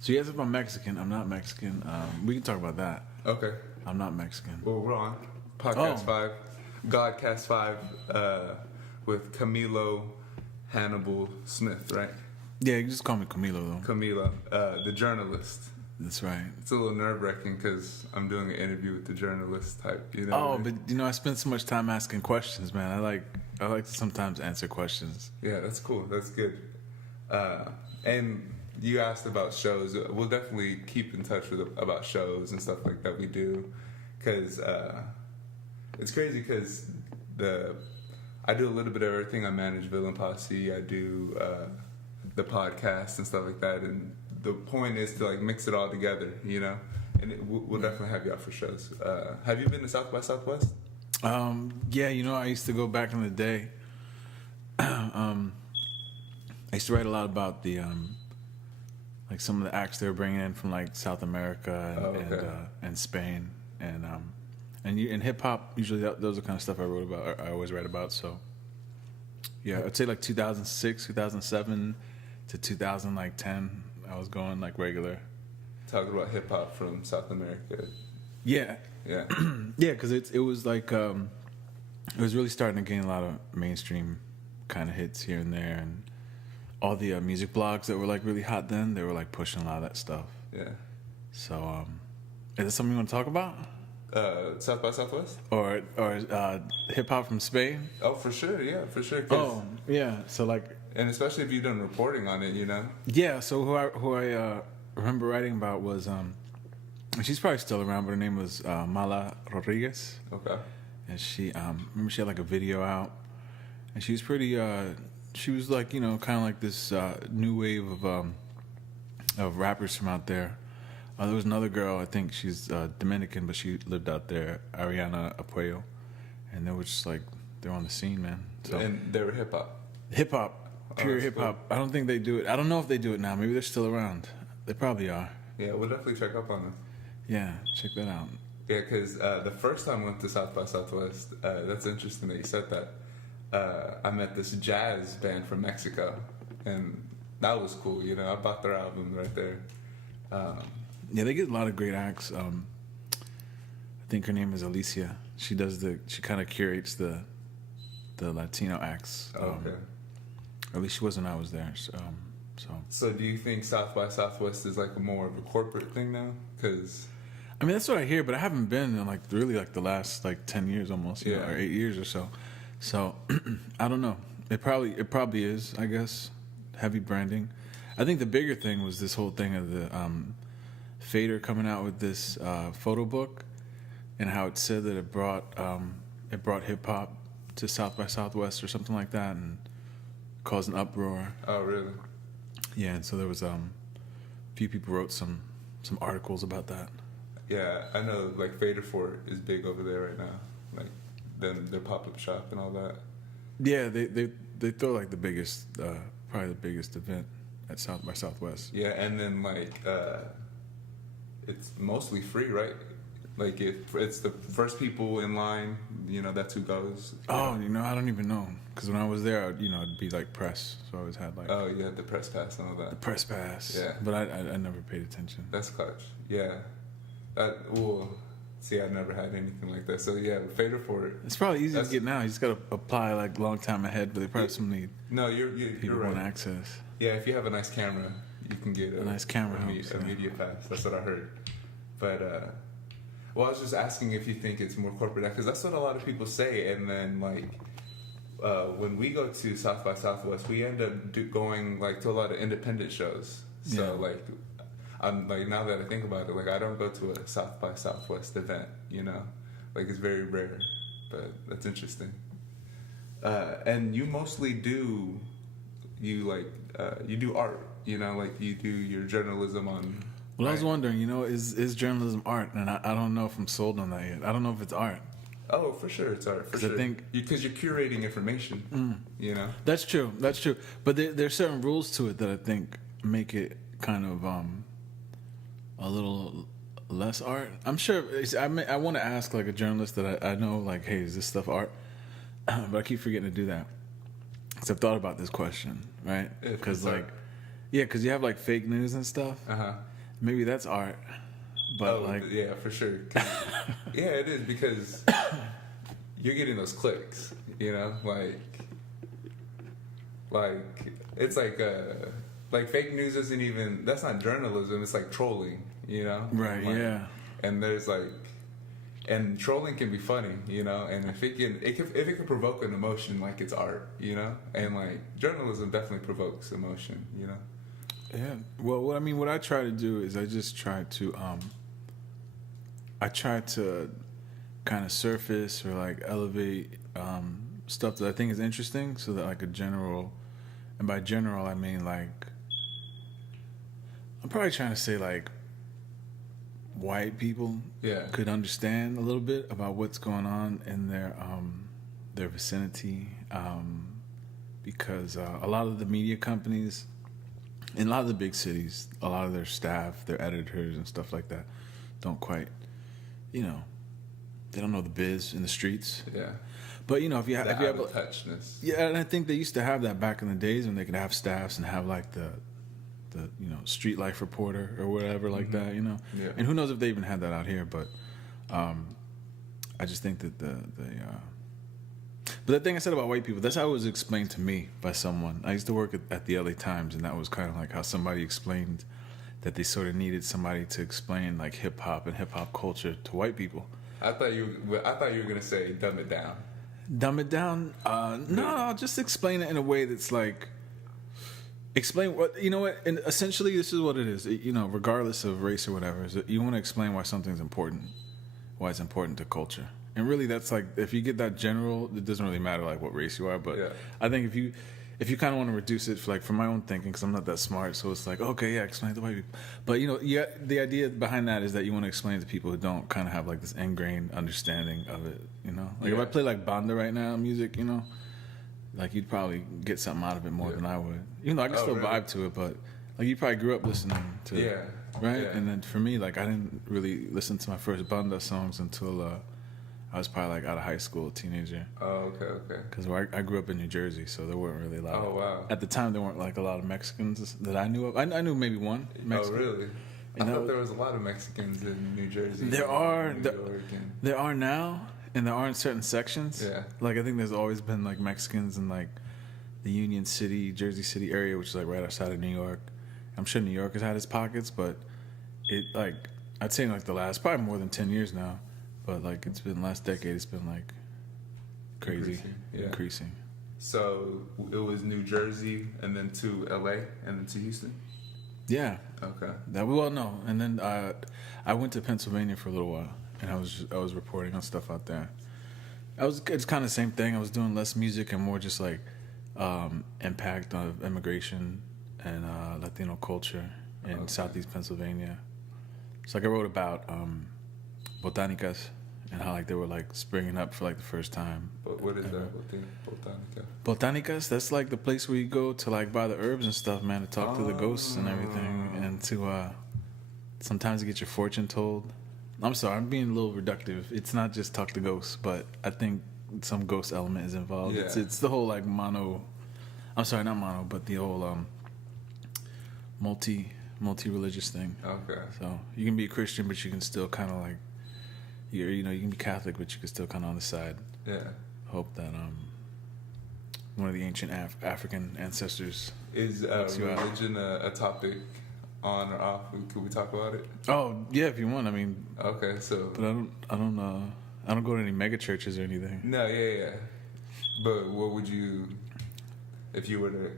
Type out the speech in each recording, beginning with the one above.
So you asked if I'm Mexican. I'm not Mexican. We can talk about that. Okay. I'm not Mexican. Well, we're on Podcast 5, Godcast 5, with CAMILO, Hannibal, Smith, right? Yeah, you just call me Camilo, though. CAMILO, the journalist. That's right. It's a little nerve-wracking because I'm doing an interview with the journalist type, you know? Oh, what I mean? but I spend so much time asking questions, man. I like to sometimes answer questions. Yeah, that's cool. That's good. And you asked about shows. We'll definitely keep in touch about shows and stuff like that we do, because it's crazy because I do a little bit of everything. I manage Villain Posse. I do the podcast and stuff like that. And the point is to like mix it all together, you know. And we'll definitely have you out for shows. Have you been to South by Southwest? Yeah, I used to go back in the day. I used to write a lot about the like some of the acts they were bringing in from like South America and Spain and hip hop. Usually those are the kind of stuff I wrote about. Or I always write about. So yeah, I'd say like 2006, 2007 to 2010. I was going like regular. Talking about hip hop from South America. Yeah. Yeah. Yeah, because it was like it was really starting to gain a lot of mainstream kind of hits here and there, and all the music blogs that were like really hot then, they were like pushing a lot of that stuff. Yeah. So is this something you want to talk about? South by Southwest? Or hip hop from Spain? Oh, for sure. Yeah, for sure. Oh, yeah. So like, and especially if you've done reporting on it, you know. Yeah. So who I remember writing about was she's probably still around, but her name was Mala Rodriguez. Okay. And she remember she had like a video out, and she was pretty. She was like kind of like this new wave of rappers from out there. There was another girl, I think she's Dominican, but she lived out there, Ariana Apuello, and they were just like they're on the scene, man. So, and they were hip hop. Hip hop, pure hip hop. Cool. I don't think they do it. I don't know if they do it now. Maybe they're still around. They probably are. Yeah, we'll definitely check up on them. Yeah, check that out. Yeah, because the first time I went to South by Southwest, that's interesting that you said that. I met this jazz band from Mexico, and that was cool. I bought their album right there. Yeah, they get a lot of great acts. I think her name is Alicia. She kind of curates the Latino acts. Okay. At least she was when I was there. So do you think South by Southwest is like more of a corporate thing now? Because I mean, that's what I hear, but I haven't been in like really like the last like 10 years almost, or 8 years or so. So I don't know. It probably is, I guess, heavy branding. I think the bigger thing was this whole thing of the Fader coming out with this photo book, and how it said that it brought hip hop to South by Southwest or something like that, and caused an uproar. Oh, really? Yeah, and so there was a few people wrote some articles about that. Yeah, I know. Like Fader Fort is big over there right now. Like their pop-up shop and all that. Yeah, they throw like the biggest, probably the biggest event at South by Southwest. Yeah, and then like it's mostly free, right? Like if it's the first people in line, that's who goes. Oh, I don't even know, because when I was there, it'd be like press, so I always had like. Oh, you had the press pass and all that. The press pass. Yeah. But I never paid attention. That's clutch. Yeah. See, I never had anything like that. So yeah, Fader Fort. It's probably easy to get now. You just gotta apply like a long time ahead, but they probably some need. No, you're right. Want access. Yeah, if you have a nice camera, you can get a nice camera. A media pass. That's what I heard. But I was just asking if you think it's more corporate, because that's what a lot of people say. And then like when we go to South by Southwest, we end up going like to a lot of independent shows. So like. I'm like, now that I think about it, like I don't go to a South by Southwest event, like it's very rare, but that's interesting. And you mostly do art, like you do your journalism on. Well, I was wondering, is journalism art? And I don't know if I'm sold on that yet. I don't know if it's art. Oh, for sure, it's art. For sure. I think because you're curating information, That's true. But there's certain rules to it that I think make it kind of a little less art. I'm sure. I want to ask like a journalist that I know, like, hey, is this stuff art? But I keep forgetting to do that. Because I've thought about this question, right? Because like, Yeah, because you have like fake news and stuff. Maybe that's art, but like yeah, for sure. Yeah, it is because you're getting those clicks. You know, like it's like fake news isn't even, that's not journalism. It's like trolling. You know, right? like, yeah. And there's like, and trolling can be funny, you know, and if it can provoke an emotion, like it's art, you know, and like journalism definitely provokes emotion, you know. Yeah. Well, what I try to do is I just try to kind of surface or like elevate stuff that I think is interesting, so that like a general, and by general I mean like, I'm probably trying to say like white people could understand a little bit about what's going on in their vicinity, because a lot of the media companies in a lot of the big cities, a lot of their staff, their editors and stuff like that don't quite, they don't know the biz in the streets. Yeah. But if you have a touchness. Yeah, and I think they used to have that back in the days when they could have staffs and have like the street life reporter or whatever like that, Yeah. And who knows if they even had that out here, but I just think that but the thing I said about white people, that's how it was explained to me by someone. I used to work at the LA Times, and that was kind of like how somebody explained that they sort of needed somebody to explain like hip hop and hip hop culture to white people. I thought you were gonna say dumb it down. Dumb it down? No, just explain it in a way that's like, explain what, and essentially this is what it is, regardless of race or whatever, is that you want to explain why something's important, why it's important to culture. And really that's like, if you get that general, it doesn't really matter like what race you are, but yeah. I think if you kind of want to reduce it for my own thinking, because I'm not that smart, so it's like, okay, yeah, explain it to white people. But the idea behind that is that you want to explain it to people who don't kind of have like this ingrained understanding of it, Like if I play like banda right now, music, like you'd probably get something out of it more than I would. I can still vibe to it, but like you probably grew up listening to it, right? Yeah. And then for me, like I didn't really listen to my first banda songs until I was probably like out of high school, teenager. Oh, okay. Because I grew up in New Jersey, so there weren't really a lot. Oh, wow. At the time, there weren't like a lot of Mexicans that I knew of. I knew maybe one Mexican. Oh, really? I thought there was a lot of Mexicans in New Jersey. There are now, and there are in certain sections. Yeah. Like I think there's always been like Mexicans in like the Union City, Jersey City area, which is like right outside of New York. I'm sure New York has had its pockets, but it like I'd say in like the last probably more than 10 years now. But like it's been last decade, it's been like crazy, increasing. So it was New Jersey, and then to LA, and then to Houston. Yeah. Okay. No, and then I went to Pennsylvania for a little while, and I was reporting on stuff out there. It's kind of the same thing. I was doing less music and more just like impact of immigration and Latino culture in Southeast Pennsylvania. So like I wrote about botanicas. And how like they were like springing up for like the first time. But what is that, botanica? Botanicas, that's like the place where you go to like buy the herbs and stuff, man, to talk to the ghosts and everything, and to sometimes to get your fortune told. I'm sorry, I'm being a little reductive. It's not just talk to ghosts, but I think some ghost element is involved. Yeah. It's the whole like I'm sorry, not mono, but the whole multi-religious thing. Okay. So you can be a Christian, but you can still kind of like. You can be Catholic, but you can still kind of on the side. Yeah. Hope that one of the ancient African ancestors is religion a topic on or off? Could we talk about it? Oh yeah, if you want. I mean. Okay, so. But I don't go to any mega churches or anything. No, yeah. But what would you, if you were to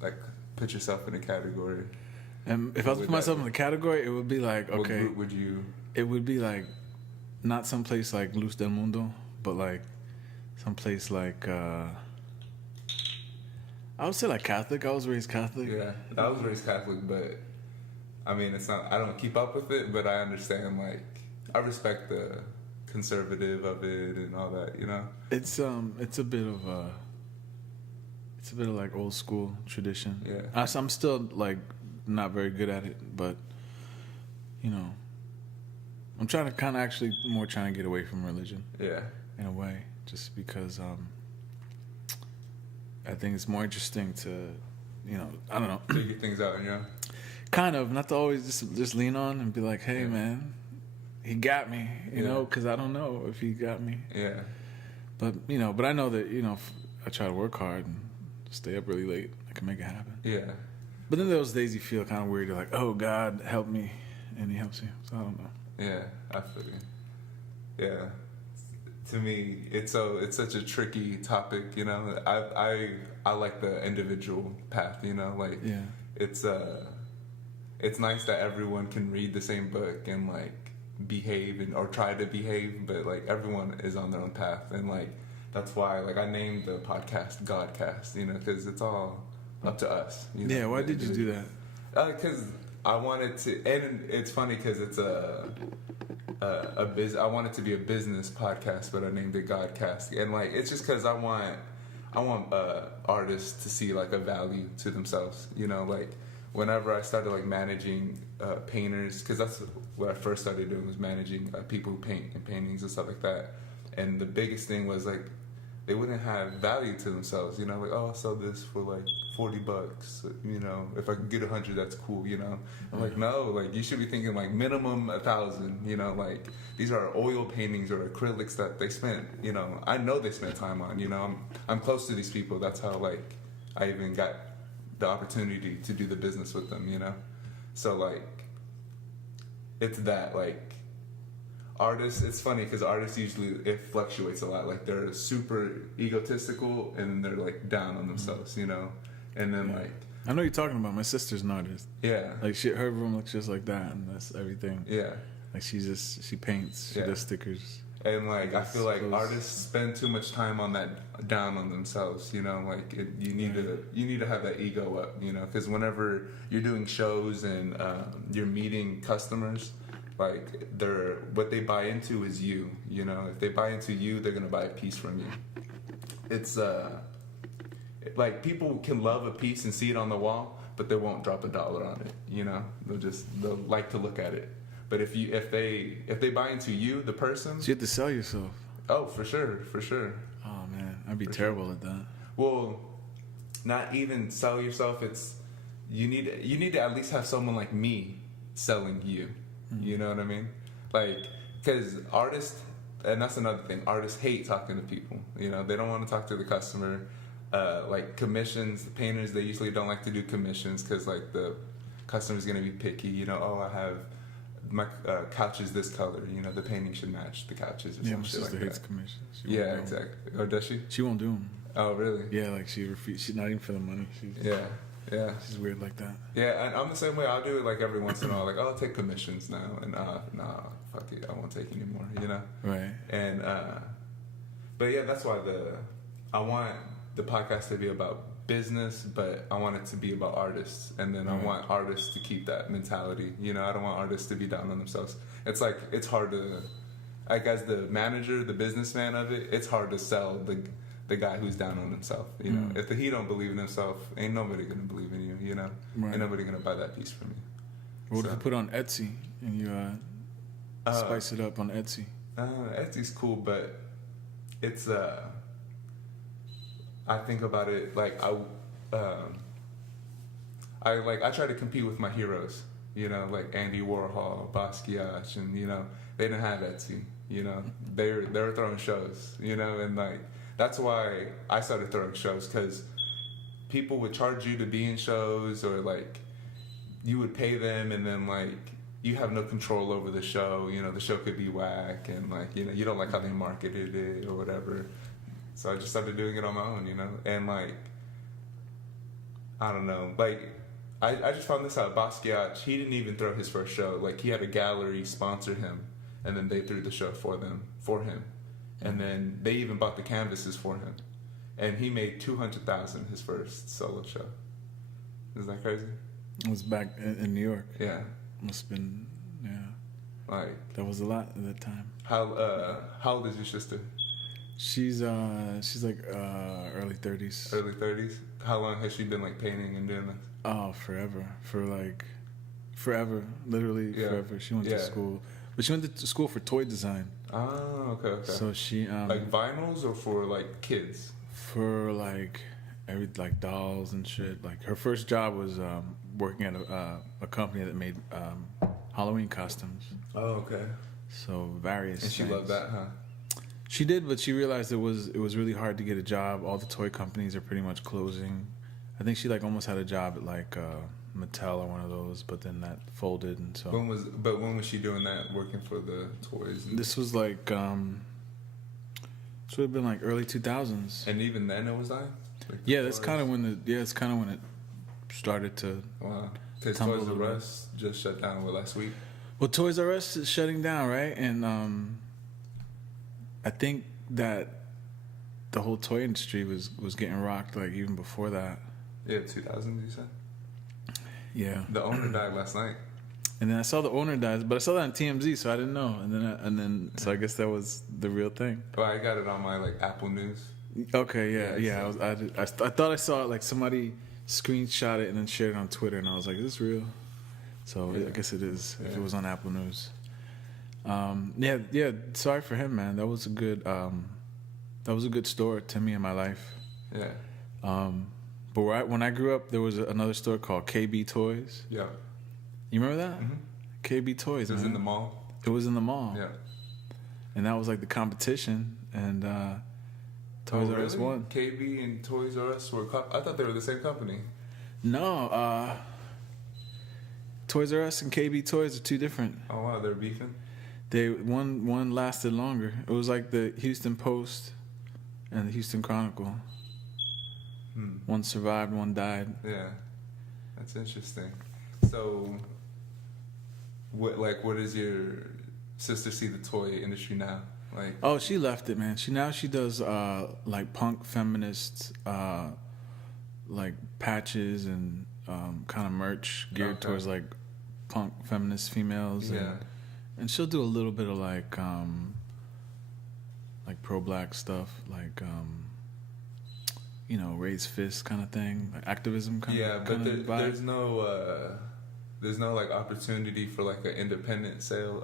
like put yourself in a category? And if I was to put myself in a category, it would be like okay. What group would you? It would be like. Not someplace like Luz del Mundo, but like someplace like I would say like Catholic. I was raised Catholic. Yeah, I was raised Catholic, but I mean, it's not. I don't keep up with it, but I understand. Like, I respect the conservative of it and all that. It's a bit of like old school tradition. Yeah, I'm still like not very good at it, but I'm trying to kind of actually more trying to get away from religion. Yeah. In a way, just because I think it's more interesting to I don't know. Figure things out, Kind of, not to always just lean on and be like, hey, man, he got me, you know, because I don't know if he got me. Yeah. But, but I know that, if I try to work hard and stay up really late, I can make it happen. Yeah. But then those days you feel kind of weird. You're like, oh, God, help me. And he helps you. So I don't know. Yeah, I feel you. Yeah. To me, it's such a tricky topic, I like the individual path, like it's nice that everyone can read the same book and like behave or try to behave, but like everyone is on their own path, and like that's why like I named the podcast Godcast, because it's all up to us. Yeah, why did you do that? Because I wanted to, and it's funny because it's I want it to be a business podcast, but I named it Godcast, and like it's just because I want artists to see like a value to themselves, like whenever I started like managing painters, because that's what I first started doing, was managing people who paint and paintings and stuff like that, and the biggest thing was like they wouldn't have value to themselves, like, oh, I'll sell this for like $40, if I can get 100, that's cool, I'm like, no, like you should be thinking like minimum 1,000, like these are oil paintings or acrylics that they spent, I know they spent time on, I'm close to these people, that's how like I even got the opportunity to do the business with them, so like it's that like artists, it's funny because artists usually, it fluctuates a lot, like they're super egotistical and then they're like down on themselves, and then like I know you're talking about. My sister's an artist. Yeah, like her room looks just like that, and that's everything. Yeah, like she paints, she does stickers. And like I feel like artists spend too much time on that, down on themselves, like you need to have that ego up, because whenever you're doing shows and you're meeting customers, like what they buy into is you, if they buy into you, they're gonna buy a piece from you. It's like people can love a piece and see it on the wall, but they won't drop $1 on it, they'll like to look at it. But if they buy into you, the person, so you have to sell yourself. Oh, for sure. Oh man, I'd be terrible at that. Well, not even sell yourself. It's you need to at least have someone like me selling you. Mm-hmm. You know what I mean? Like, because artists, and that's another thing. Artists hate talking to people. They don't want to talk to the customer. Like commissions, the painters, they usually don't like to do commissions because like the customer's gonna be picky. Oh, I have my couch is this color, the painting should match the couches or some shit like that. Yeah, my sister hates commissions. Yeah, exactly. Oh, does she? She won't do them. Oh, really? Yeah, like she refuses. She's not even for the money. Yeah. She's weird like that. Yeah, and I'm the same way. I'll do it like every once in a while. Like, I'll take commissions now, and nah, fuck it, I won't take anymore. Right. And but yeah, that's why I want the podcast to be about business, but I want it to be about artists, and then I want artists to keep that mentality. I don't want artists to be down on themselves. It's like it's hard to, like as the manager, the businessman of it, it's hard to sell the guy who's down on himself. If he don't believe in himself, ain't nobody gonna believe in you. Ain't nobody gonna buy that piece from you. What if you put on Etsy and you spice it up on Etsy? Etsy's cool, but it's I think about it like I try to compete with my heroes, like Andy Warhol, Basquiat, and they didn't have Etsy, they were throwing shows, and like that's why I started throwing shows, because people would charge you to be in shows, or like you would pay them, and then like you have no control over the show. The show could be whack, and like you don't like how they marketed it or whatever. So I just started doing it on my own, and like, I don't know, like, I just found this out. Basquiat, he didn't even throw his first show. Like, he had a gallery sponsor him, and then they threw the show for him, and then they even bought the canvases for him, and he made $200,000 his first solo show. Isn't that crazy? It was back in New York. Yeah, must have been, yeah. Like that was a lot at that time. How old is your sister? She's like early 30s. Early 30s? How long has she been like painting and doing this? Oh, forever. Forever. Literally forever. She went to school. But she went to school for toy design. Oh, okay. So she like vinyls or for like kids? For like like dolls and shit. Like her first job was working at a company that made Halloween costumes. Oh, okay. So various. And she things. loved that, huh? She did, but she realized it was really hard to get a job. All the toy companies are pretty much closing. I think she like almost had a job at like Mattel or one of those, but then that folded, and so. When was she doing that? Working for the toys? This was like this would have been like early 2000s. And even then, it was dying. Like Yeah, that's kind of when it's kind of when it started to. Wow. Because tumble Toys a R little Us just shut down last week. Well, Toys R Us is shutting down, right? And I think that the whole toy industry was getting rocked like even before that. Yeah, 2000s, you said? Yeah. The owner died last night. And then I saw the owner dies, but I saw that on TMZ, so I didn't know. And then so I guess that was the real thing. Well, I got it on my like Apple News. Okay, yeah. Yeah, I thought I saw it, like somebody screenshot it and then shared it on Twitter, and I was like, is this real? So Yeah. I guess it is if Yeah. it was on Apple News. Yeah. Sorry for him, man. That was a good store to me in my life. Yeah. But when I grew up, there was another store called KB Toys. Yeah. You remember that? Mm-hmm. KB Toys. It was man. in the mall. It was in the mall. Yeah. And that was like the competition, and Toys R Us won. KB and Toys R Us were. I thought they were the same company. No, Toys R Us and KB Toys are two different. Oh wow, they're beefing. One lasted longer. It was like the Houston Post and the Houston Chronicle. One survived, one died. Yeah, that's interesting. So, what does your sister see the toy industry now? Like, Oh, she left it, man. She does like punk feminist like patches and kind of merch geared towards like punk feminist females. yeah, And she'll do a little bit of like pro-black stuff, like raise fists kind of thing, like activism kind yeah, of. but vibe. there's no like opportunity for like an independent sale,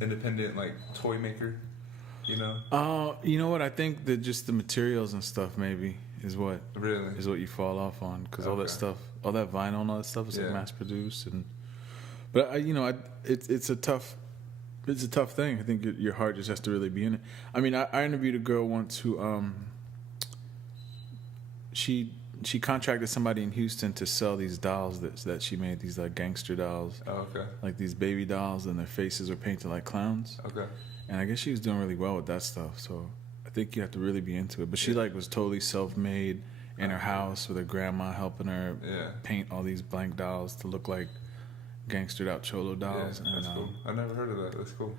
independent like toy maker, you know? You know what? I think that just the materials and stuff maybe is what Really? you fall off on, because all Okay. that stuff, all that vinyl and all that stuff is like Yeah. mass produced, but it's a tough thing. I think your heart just has to really be in it. I mean, I interviewed a girl once who she contracted somebody in Houston to sell these dolls that she made, these like gangster dolls, Oh, okay. like these baby dolls, and their faces are painted like clowns. Okay. And I guess she was doing really well with that stuff. So I think you have to really be into it. But she like was totally self-made in her house with her grandma helping her Yeah. paint all these blank dolls to look like gangstered out cholo dolls. Yeah, that's and, cool. I never heard of that. That's cool.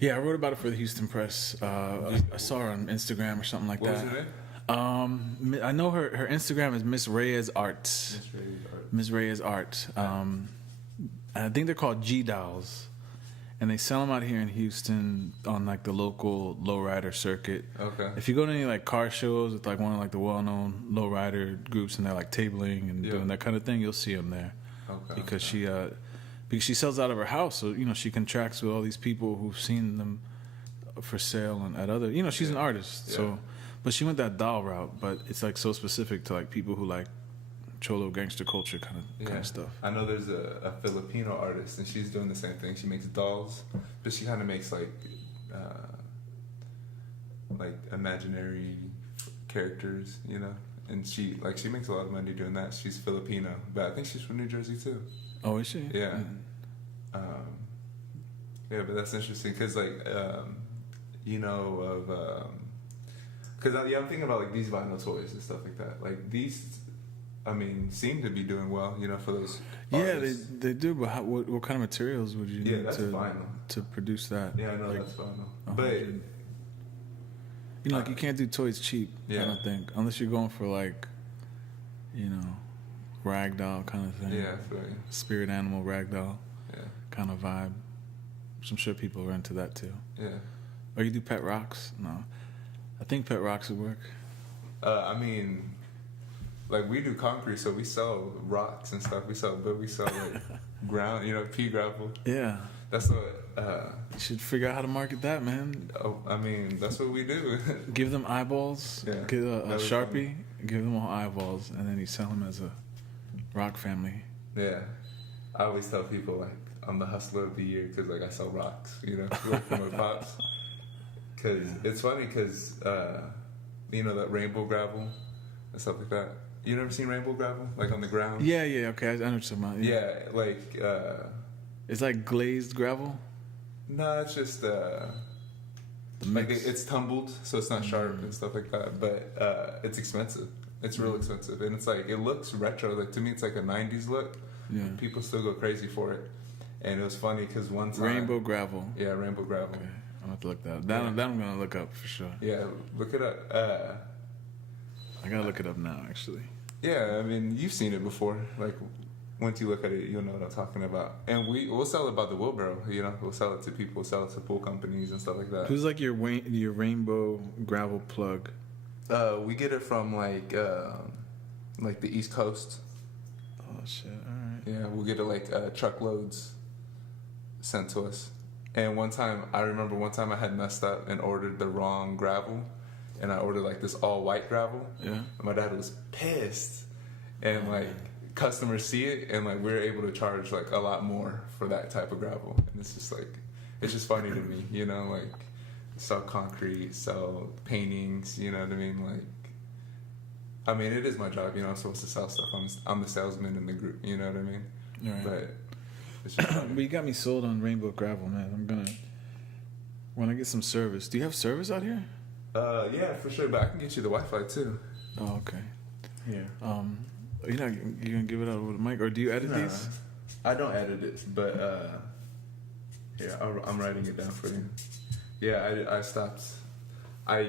Yeah, I wrote about it for the Houston Press. I saw her on Instagram or something like What that. was her name? I know her Instagram is Miss Reyes Art. Miss Reyes Art. And I think they're called G Dolls. And they sell them out here in Houston on like the local lowrider circuit. Okay. If you go to any like car shows with like one of like the well-known lowrider groups and they're like tabling and doing that kind of thing, you'll see them there. Okay. Because she sells out of her house, so she contracts with all these people who've seen them for sale and at other. She's an artist, so. But she went that doll route, but it's like so specific to like people who like cholo gangster culture kind of stuff. I know there's a Filipino artist, and she's doing the same thing. She makes dolls, but she kind of makes like imaginary characters, And she makes a lot of money doing that. She's Filipino, but I think she's from New Jersey too. Oh, is she? Yeah. Yeah, but that's interesting because I'm thinking about like these vinyl toys and stuff like that. Like these, seem to be doing well, for those. Artists. Yeah, they do. But what kind of materials would you need that's vinyl. to produce that? Yeah, I know like, that's vinyl. But you can't do toys cheap. Yeah. I don't think, unless you're going for like, ragdoll kind of thing. Yeah, I feel you. Spirit animal ragdoll. Yeah. Kind of vibe. Which I'm sure people are into that too. Yeah. Or you do pet rocks? No. I think pet rocks would work. We do concrete, so we sell rocks and stuff. We sell like ground, pea gravel. Yeah. That's what. You should figure out how to market that, man. That's what we do. Give them eyeballs. Yeah. Get a Sharpie. give them all eyeballs, and then you sell them as a rock family. Yeah. I always tell people, like, I'm the hustler of the year because, like, I sell rocks, you know, like from my pops. Because it's funny because, you know, that rainbow gravel and stuff like that. You never seen rainbow gravel? Like on the ground? Yeah, okay, I know what you're talking about. Yeah, like... it's like glazed gravel? No, it's just... like, it's tumbled, so it's not sharp and stuff like that. But it's expensive. It's real expensive. And it's like, it looks retro. Like, to me, it's like a 90s look. Yeah. People still go crazy for it. And it was funny because one time... Rainbow gravel. Yeah, rainbow gravel. Okay. I'm going to have to look that up. That I'm going to look up for sure. Yeah, look it up. I got to look it up now, actually. Yeah, I mean, you've seen it before. Like, once you look at it, you'll know what I'm talking about. And we'll sell it by the wheelbarrow, you know? We'll sell it to people, sell it to pool companies and stuff like that. Who's like your rainbow gravel plug? We get it from, like the East Coast. Oh, shit. All right. Yeah, we'll get it, like, truckloads sent to us. And I remember one time I had messed up and ordered the wrong gravel. And I ordered, like, this all-white gravel. Yeah. And my dad was pissed. And, like, customers see it, and, like, we're able to charge, like, a lot more for that type of gravel. And it's just, like, it's just funny to me, you know? Like, sell concrete, sell paintings, you know what I mean? Like, I mean, it is my job, you know? I'm supposed to sell stuff. I'm the salesman in the group, you know what I mean? Right. But it's just funny. But you got me sold on rainbow gravel, man. When I get some service. Do you have service out here? Yeah, for sure. But I can get you the Wi-Fi too. Oh, okay. Yeah. You gonna give it out over the mic, or do you edit these? I don't edit it, but yeah, I'm writing it down for you. Yeah, I stopped. I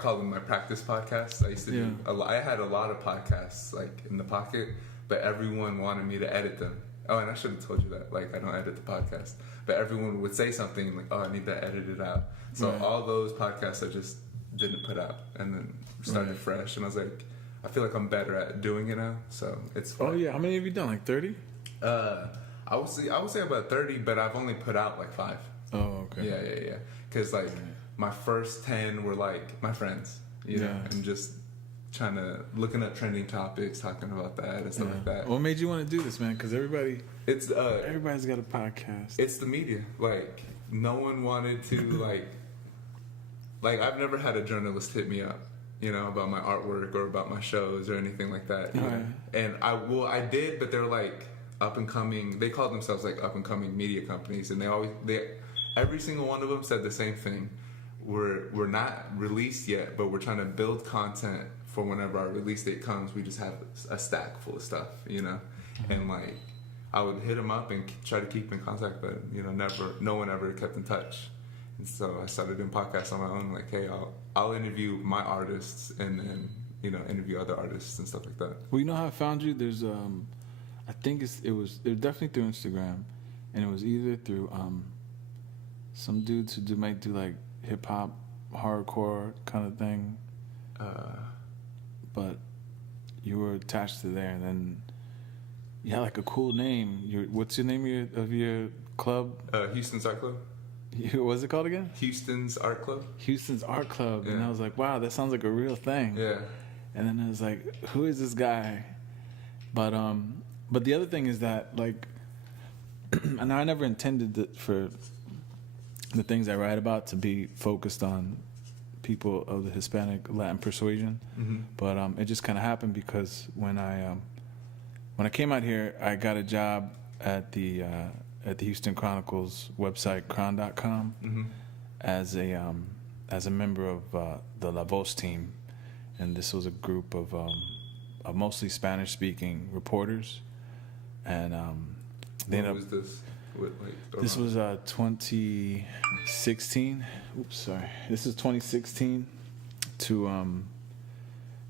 call them my practice podcasts. I used to do I had a lot of podcasts like in the pocket, but everyone wanted me to edit them. Oh, and I should have told you that. Like, I don't edit the podcast, but everyone would say something like, "Oh, I need that edited out." So all those podcasts I just didn't put out, and then started fresh. And I was like, I feel like I'm better at doing it now, so it's fun. Oh yeah, how many have you done? Like 30? I would say about 30, but I've only put out like 5. Oh, okay. Yeah. Because like my first 10 were like my friends, you know, and just looking up trending topics, talking about that and stuff like that. What made you want to do this, man? Because everybody's got a podcast. It's the media. Like, no one wanted to like I've never had a journalist hit me up, you know, about my artwork or about my shows or anything like that. And I did, but they're like up and coming. They called themselves like up and coming media companies, and every single one of them said the same thing. We're not released yet, but we're trying to build content for whenever our release date comes. We just have a stack full of stuff, you know. And like, I would hit them up and try to keep in contact, but you know, no one ever kept in touch. And so I started doing podcasts on my own. Like, hey, I'll interview my artists and then, you know, interview other artists and stuff like that. Well, you know how I found you? There's I think it was definitely through Instagram, and it was either through some dudes who might do like hip hop, hardcore kind of thing. But you were attached to there, and then you had like a cool name. What's your name of your club? Houston's Art Club. What's it called again? Houston's Art Club. Houston's Art Club. And I was like, wow, that sounds like a real thing. Yeah. And then I was like, who is this guy? But the other thing is that, like, and I never intended for the things I write about to be focused on people of the Hispanic Latin persuasion. Mm-hmm. But it just kind of happened because when I came out here, I got a job at the Houston Chronicles website, chron.com, mm-hmm. as a member of the La Voz team, and this was a group of mostly Spanish-speaking reporters, and they ended up. When was this? This was 2016. Oops, sorry. This is 2016 to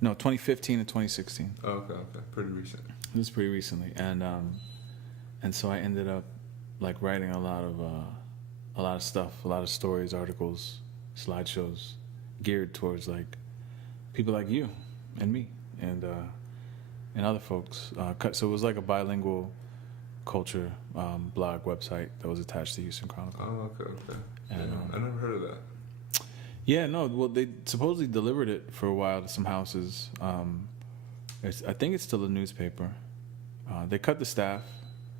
2015 to 2016. Oh, okay, pretty recent. This is pretty recently, and so I ended up like writing a lot of stuff, a lot of stories, articles, slideshows geared towards like people like you and me and other folks. So it was like a bilingual culture blog website that was attached to Houston Chronicle. Oh, okay. And, I never heard of that. Yeah, no. Well, they supposedly delivered it for a while to some houses. I think it's still a newspaper. They cut the staff.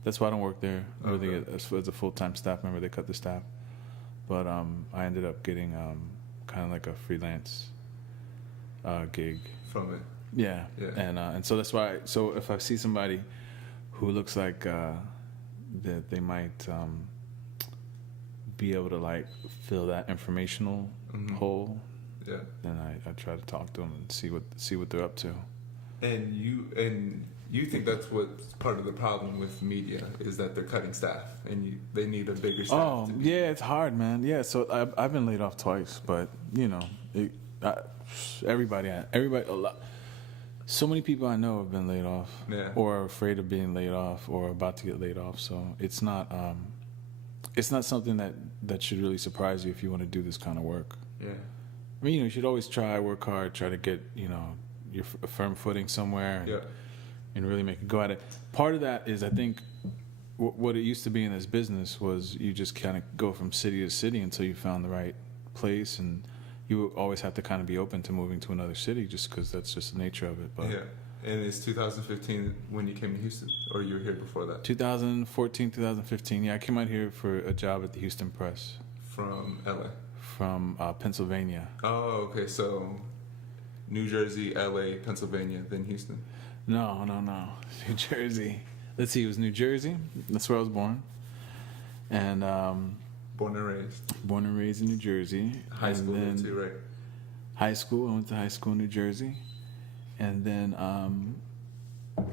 That's why I don't work there. Really, as a full-time staff member, they cut the staff. But I ended up getting kind of like a freelance gig From it. Yeah. Yeah. And so that's why. So if I see somebody who looks like that they might be able to like fill that informational hole, Yeah. then I try to talk to them and see what they're up to. And you think that's what's part of the problem with media is that they're cutting staff and they need a bigger staff. Oh yeah, it's hard, man. Yeah, so I've been laid off twice, but you know, everybody, a lot. So many people I know have been laid off, or are afraid of being laid off, or about to get laid off. So it's not something that should really surprise you if you want to do this kind of work. Yeah. I mean, you should always work hard, try to get your firm footing somewhere, and really make a go at it. Part of that is, I think, what it used to be in this business was you just kind of go from city to city until you found the right place, and you always have to kind of be open to moving to another city just because that's just the nature of it. But yeah. And it's 2015 when you came to Houston, or you were here before that? 2014, 2015. Yeah, I came out here for a job at the Houston Press. From LA? From Pennsylvania. Oh, okay. So New Jersey, LA, Pennsylvania, then Houston. No. New Jersey. Let's see, it was New Jersey. That's where I was born. And born and raised. Born and raised in New Jersey. High school too, right? High school. I went to high school in New Jersey. And then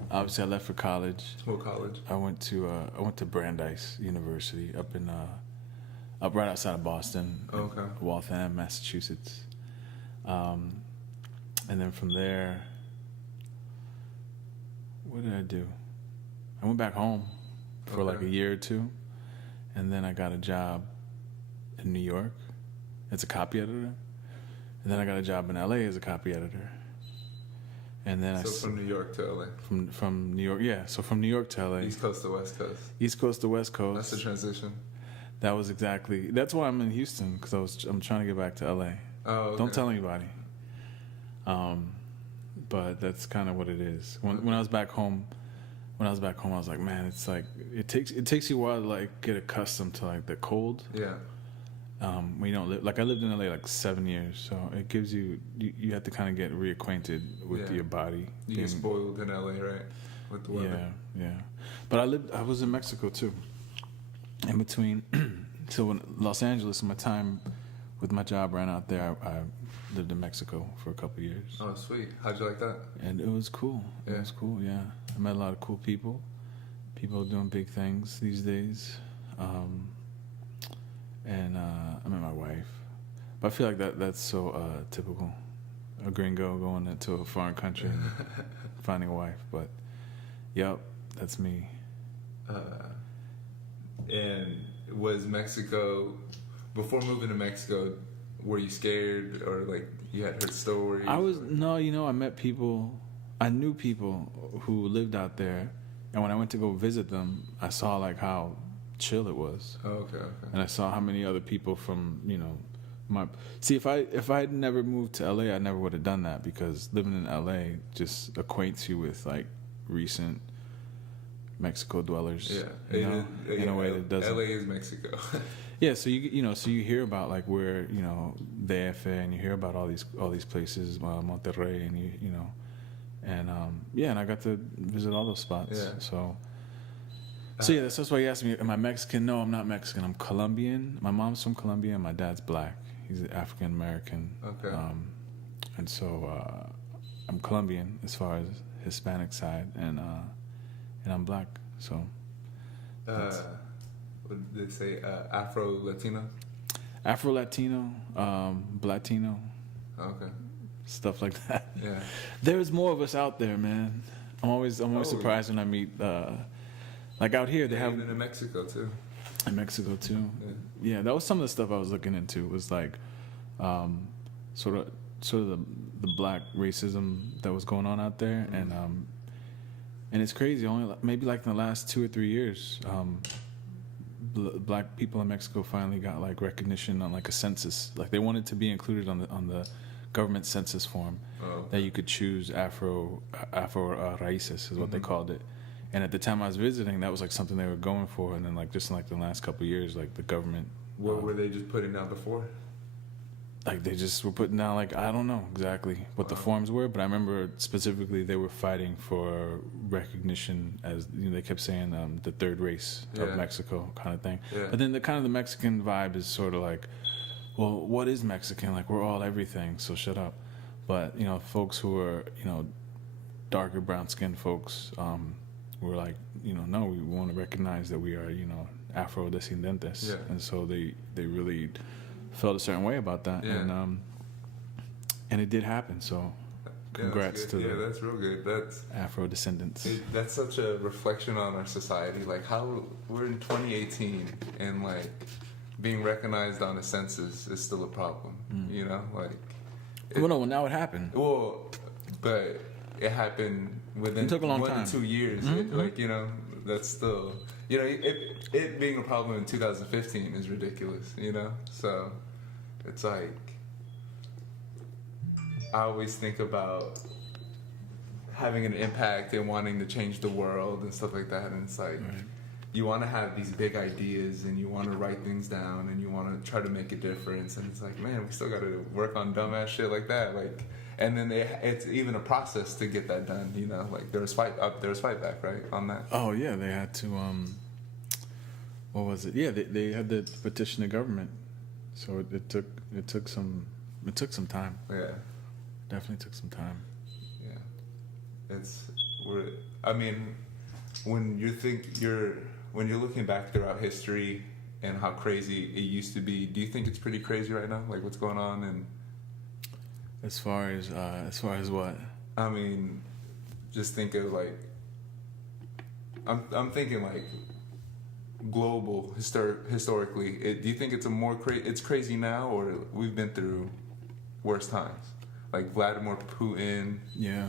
obviously I left for college. What college? I went to Brandeis University up right outside of Boston. Okay. Waltham, Massachusetts. And then from there, what did I do? I went back home for like a year or two, and then I got a job in New York as a copy editor, and then I got a job in LA as a copy editor. And then from New York to LA. From New York, yeah. So from New York to LA. East Coast to West Coast. East Coast to West Coast. That's the transition. That's why I'm in Houston, because I'm trying to get back to LA. Oh, okay. Don't tell anybody. But that's kind of what it is. When I was back home, I was like, man, it's like it takes you a while to like get accustomed to like the cold. Yeah. When you don't live, like I lived in LA like 7 years, so it gives you have to kind of get reacquainted with your body. You get spoiled in LA, right? With the weather. Yeah. But I was in Mexico too. In between, so when Los Angeles, my time with my job ran out there, I lived in Mexico for a couple of years. Oh, sweet. How'd you like that? And it was cool. Yeah. It was cool, yeah. I met a lot of cool people. People doing big things these days. And I met my wife. But I feel like that's so typical. A gringo going into a foreign country and finding a wife. But, yep, that's me. And was Mexico, before moving to Mexico, were you scared or like you had heard stories? I met people, I knew people who lived out there, and when I went to go visit them, I saw like how chill it was. Oh, okay. And I saw how many other people from, if I had never moved to LA, I never would have done that, because living in LA just acquaints you with like recent Mexico dwellers. Yeah. In a way that doesn't. LA is Mexico. Yeah, so you hear about like where DF, and you hear about all these places, Monterrey, and and I got to visit all those spots. Yeah. So yeah, that's why you asked me, am I Mexican? No, I'm not Mexican. I'm Colombian. My mom's from Colombia, and my dad's black. He's African American. Okay. And so I'm Colombian as far as Hispanic side, and I'm black. So. What did they say? Afro-Latino? Afro-Latino, Latino. Okay. Stuff like that. Yeah. There's more of us out there, man. I'm always surprised when I meet, like out here, they have. Even in Mexico, too. In Mexico, too. Yeah, that was some of the stuff I was looking into. Was like, sort of the black racism that was going on out there, and it's crazy. Only maybe like in the last 2 or 3 years, black people in Mexico finally got like recognition on like a census. Like they wanted to be included on the government census form that you could choose Afro raíces is what they called it. And at the time I was visiting, that was like something they were going for. And then like just in like the last couple of years, like the government. What were they just putting down before? Like they just were putting down like I don't know exactly what the forms were, but I remember specifically they were fighting for recognition as they kept saying the third race of Mexico kind of thing. Yeah. But then the Mexican vibe is sort of like, well, what is Mexican? Like we're all everything, so shut up. But folks who are darker brown skinned folks were like no, we want to recognize that we are Afro descendentes, and so they really felt a certain way about that, and it did happen. So, congrats to that's real good. That's Afro descendants. That's such a reflection on our society, like how we're in 2018 and like being recognized on a census is still a problem. Well, now it happened. Well, but it happened within it took a long 1 time. to 2 years. That's still it being a problem in 2015 is ridiculous. So it's like I always think about having an impact and wanting to change the world and stuff like that, and it's like you want to have these big ideas and you want to write things down and you want to try to make a difference, and it's like, man, we still got to work on dumbass shit like that, like. And then it's even a process to get that done, Like there was fight back, right, on that. Oh yeah, they had to. What was it? Yeah, they had to petition the government, so it took some time. Yeah, definitely took some time. Yeah, when you're looking back throughout history and how crazy it used to be, do you think it's pretty crazy right now? Like what's going on and. As far as what? I mean, just think of like. I'm thinking like. Global historically, do you think it's it's crazy now, or we've been through worse times, like Vladimir Putin? Yeah.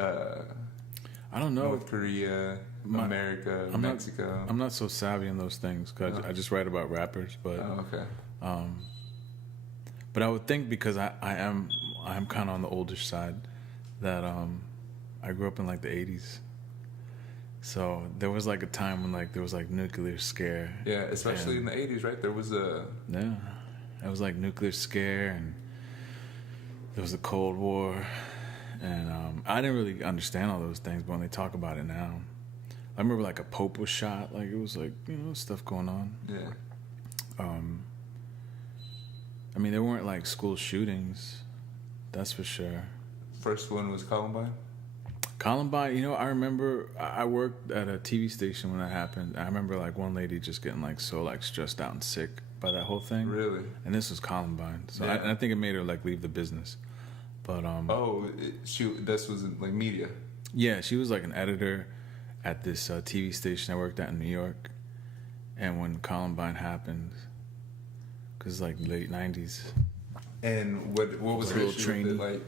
I don't know. North Korea, America, Mexico. I'm not so savvy in those things because I just write about rappers, but. Oh, okay. But I would think because I'm kind of on the oldish side that I grew up in like the 80s. So there was like a time when like there was like nuclear scare. Yeah, especially in the 80s, right? There was a... Yeah, it was like nuclear scare and there was a Cold War. And I didn't really understand all those things, but when they talk about it now, I remember like a pope was shot. Like it was like, stuff going on. Yeah. I mean, there weren't like school shootings, that's for sure. First one was Columbine? Columbine, I remember I worked at a TV station when that happened. I remember like one lady just getting like so like stressed out and sick by that whole thing. Really? And this was Columbine, so I think it made her like leave the business. But this was like media. Yeah, she was like an editor at this TV station I worked at in New York, and when Columbine happened. Because like late 90s. And what was her issue with it, like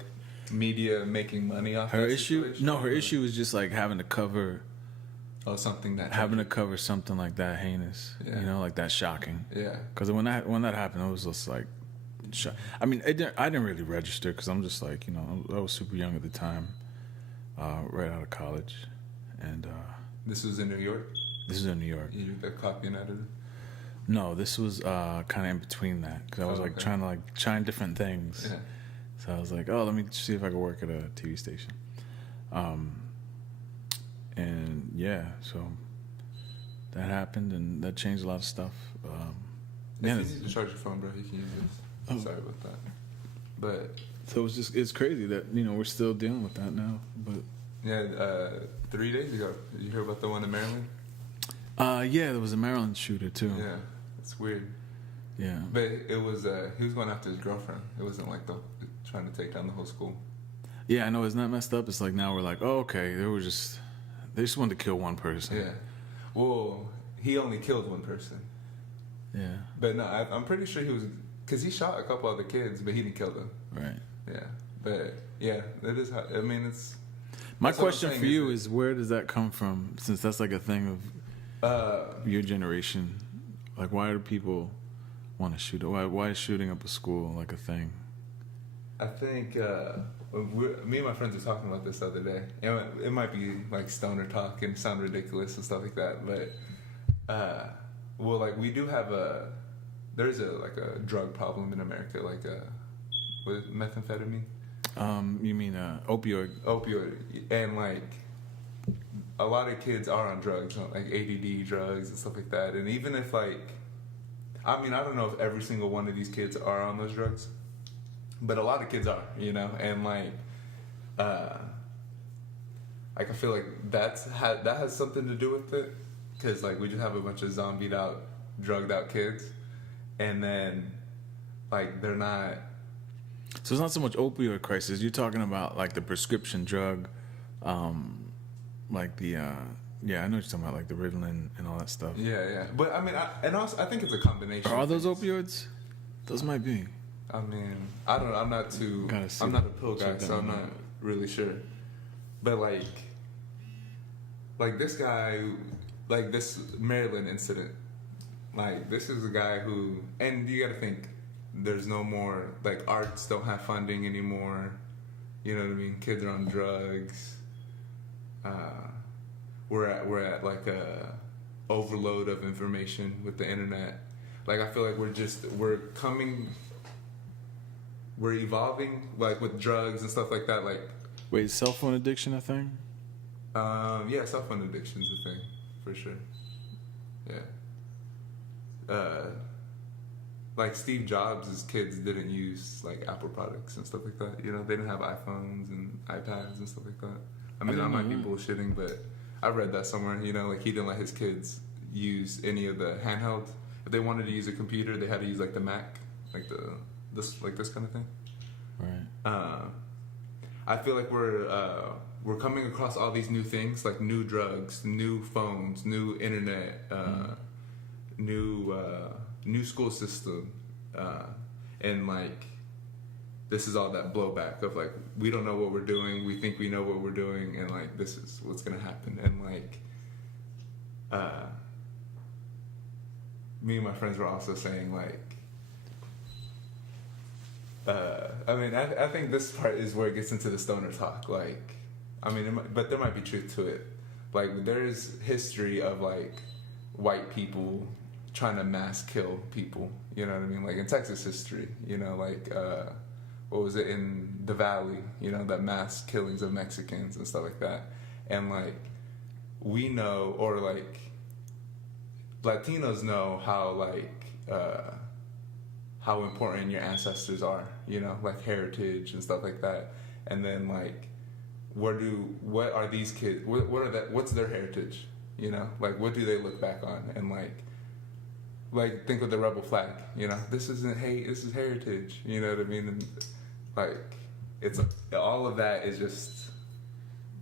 media making money off her that issue? Situation? No, her issue was just like having to cover. Oh, something that. Having to cover something like that heinous. Yeah. Like that shocking. Yeah. Because when that happened, it was just like, I mean, I didn't really register because I'm just like I was super young at the time, right out of college, and. This was in New York. This is in New York. You got copy and edited. No, this was kind of in between that because I was trying to trying different things. Yeah. So I was like, let me see if I could work at a TV station. And yeah, so that happened and that changed a lot of stuff. If you need to charge your phone, bro, you can use this. Sorry about that. But so it's crazy that we're still dealing with that now. But yeah, 3 days ago, did you hear about the one in Maryland? Yeah, there was a Maryland shooter too. Yeah. It's weird. Yeah. But it was, he was going after his girlfriend. It wasn't like trying to take down the whole school. Yeah, I know. Isn't that messed up? It's like now we're like, oh, okay. They just wanted to kill one person. Yeah. Well, he only killed one person. Yeah. But no, I'm pretty sure he was, because he shot a couple other kids, but he didn't kill them. Right. Yeah. But yeah, that is how, I mean, it's. My question for you is where does that come from? Since that's like a thing of your generation. Like, why do people want to shoot? Why is shooting up a school like a thing? I think me and my friends were talking about this the other day. It might be like stoner talk and sound ridiculous and stuff like that, but well, like we do have there's a drug problem in America, like with methamphetamine. You mean opioid? Opioid, and like a lot of kids are on drugs, like ADD drugs and stuff like that. And even if like, I mean, I don't know if every single one of these kids are on those drugs, but a lot of kids are, you know. And like I feel like that has something to do with it, because like we just have a bunch of zombied out, drugged out kids, and then like they're not. So it's not so much opioid crisis. You're talking about like the prescription drug, like the yeah, I know what you're talking about, like the Ritalin and all that stuff. Yeah. But I mean, I think it's a combination. Are those opioids? Those might be. I mean, I don't know. I'm not a pill guy, so I'm not really sure. But like this guy, like this Maryland incident, like this is a guy who, and you got to think, there's no more, like arts don't have funding anymore. You know what I mean? Kids are on drugs. We're at like a overload of information with the internet. Like I feel like we're evolving, like with drugs and stuff like that. Like, wait, is cell phone addiction a thing? Yeah, cell phone addiction's a thing for sure. Yeah. Like Steve Jobs' kids didn't use like Apple products and stuff like that. You know, they didn't have iPhones and iPads and stuff like that. I mean, I might be bullshitting, but I read that somewhere. You know, like he didn't let his kids use any of the handheld. If they wanted to use a computer, they had to use like the Mac, like this kind of thing. Right. I feel like we're coming across all these new things, like new drugs, new phones, new internet, new school system, and like this is all that blowback of like we don't know what we're doing, we think we know what we're doing, and like this is what's gonna happen. And like me and my friends were also saying like I mean I think this part is where it gets into the stoner talk. Like I mean but there might be truth to it. Like there's history of like white people trying to mass kill people, you know what I mean? Like in Texas history, you know, like what was it in the Valley, you know, that mass killings of Mexicans and stuff like that. And like we know, or like Latinos know how like how important your ancestors are, you know, like heritage and stuff like that. And then like what are these kids, what's their heritage, you know, like what do they look back on? And like think of the rebel flag, you know, this isn't hate, this is heritage, you know what I mean? And like it's all of that is just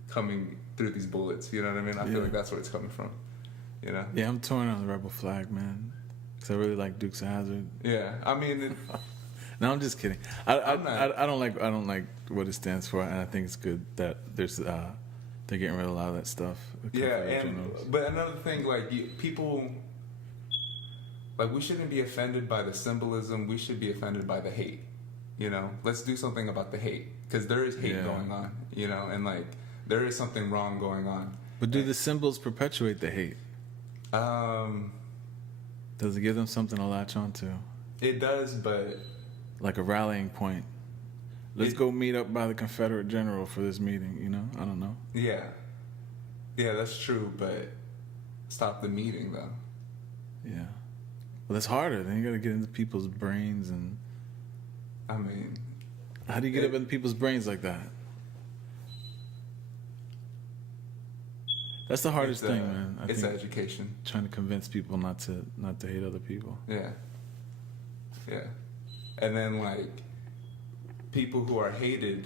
coming through these bullets, you know what I mean? I feel like that's where it's coming from, you know? Yeah, I'm torn on the rebel flag, man, because I really like Dukes of Hazzard. Yeah, I mean no, I'm just kidding. I don't like what it stands for, and I think it's good that there's they're getting rid of a lot of that stuff. Yeah, but another thing, like people. Like, we shouldn't be offended by the symbolism. We should be offended by the hate, you know? Let's do something about the hate, because there is hate going on, you know? And, like, there is something wrong going on. But do the symbols perpetuate the hate? Does it give them something to latch on to? It does, but... Like a rallying point. Let's go meet up by the Confederate general for this meeting, you know? I don't know. Yeah. Yeah, that's true, but stop the meeting, though. Yeah. Well, that's harder. Then you got to get into people's brains, and I mean, how do you get up into people's brains like that? That's the hardest thing, man. It's education. Trying to convince people not to hate other people. Yeah. Yeah. And then like people who are hated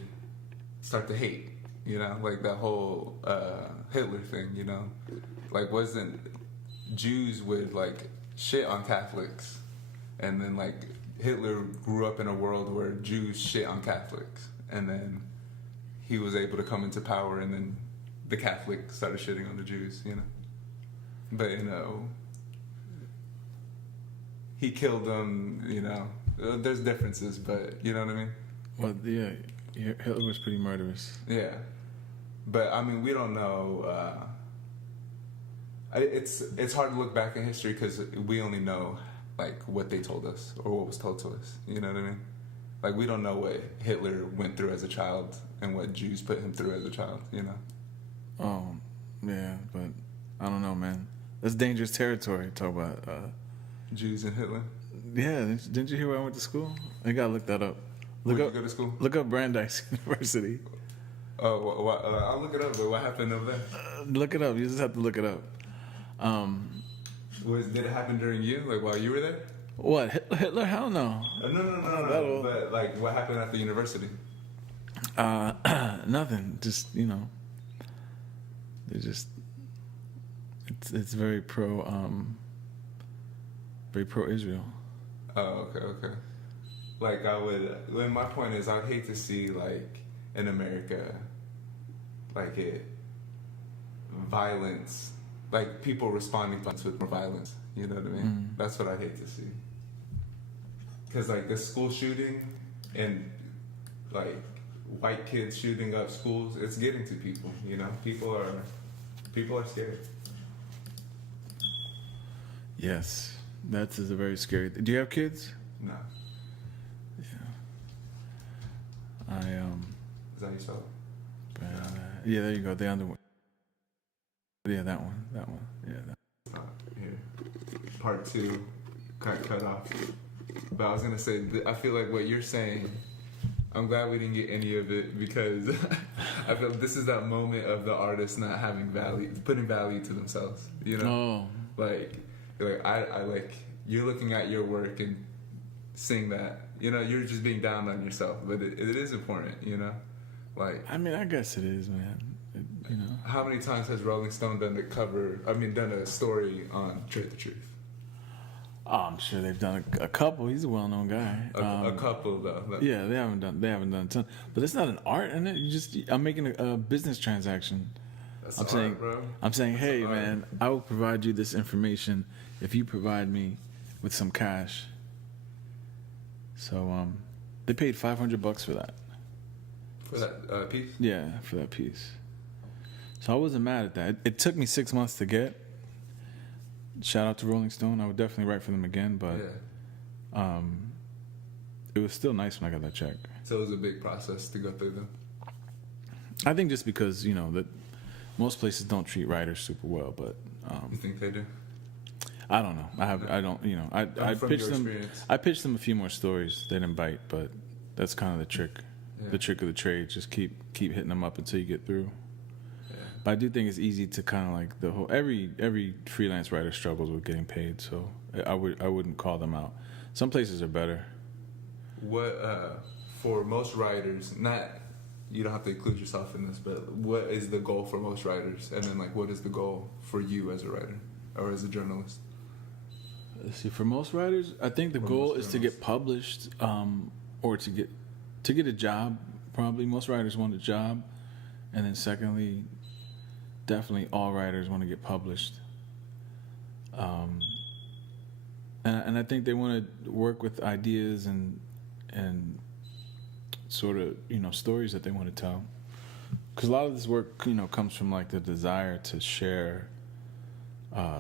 start to hate. You know, like that whole Hitler thing. You know, like wasn't Jews would like shit on Catholics, and then like Hitler grew up in a world where Jews shit on Catholics, and then he was able to come into power, and then the Catholics started shitting on the Jews, you know. But you know, he killed them. You know, there's differences, but you know what I mean. Well, yeah, Hitler was pretty murderous. Yeah, but I mean, we don't know. It's hard to look back in history because we only know like what they told us or what was told to us. You know what I mean? Like we don't know what Hitler went through as a child and what Jews put him through as a child. You know? Oh, yeah, but I don't know, man. That's dangerous territory. Talk about Jews and Hitler. Yeah, didn't you hear where I went to school? I gotta look that up. Where'd you go to school? Look up Brandeis University. Oh, I'll look it up. But what happened over there? Look it up. You just have to look it up. Did it happen during you? Like while you were there? What? Hitler? Hell no. No. But like, what happened at the university? Nothing. Just they just it's very pro Israel. Oh, okay. Like my point is, I'd hate to see like in America, like violence, like people responding with more violence. You know what I mean? Mm. That's what I'd hate to see. Because like the school shooting and like white kids shooting up schools, it's getting to people. You know, people are scared. Yes, that is a very scary. Do you have kids? No. Yeah. Is that yourself? Yeah, there you go. The other one. Yeah, that one. Yeah. Here. Part 2 cut off. But I was gonna say, I feel like what you're saying, I'm glad we didn't get any of it because I feel this is that moment of the artist not having value, putting value to themselves. You know, like I like you're looking at your work and seeing that. You know, you're just being down on yourself, but it is important. You know, like I mean, I guess it is, man. You know, how many times has Rolling Stone done a story on Truth the Truth? Oh, I'm sure they've done a couple. He's a well-known guy. A couple though. Yeah, they haven't done a ton. But it's not an art, isn't it? I'm making a business transaction. That's art, bro. I'm saying, That's hey, art. man, I will provide you this information if you provide me with some cash. So they paid $500 for that. For that piece? Yeah, for that piece. So I wasn't mad at that. It took me 6 months to get. Shout out to Rolling Stone. I would definitely write for them again, but it was still nice when I got that check. So it was a big process to go through them. I think just because that most places don't treat writers super well, but you think they do? I don't know. I pitched them. Experience. I pitched them a few more stories. They didn't bite, but that's kind of the trick. Yeah. The trick of the trade. Just keep hitting them up until you get through. Yeah. But I do think it's easy to kind of like the whole every freelance writer struggles with getting paid. So I wouldn't call them out. Some places are better. What for most writers? You don't have to include yourself in this, but what is the goal for most writers? And then like, what is the goal for you as a writer or as a journalist? Let's see. For most writers, I think the goal is to get published, or to get a job. Probably most writers want a job, and then secondly, definitely all writers want to get published. And I think they want to work with ideas and sort of stories that they want to tell. Because a lot of this work comes from like the desire to share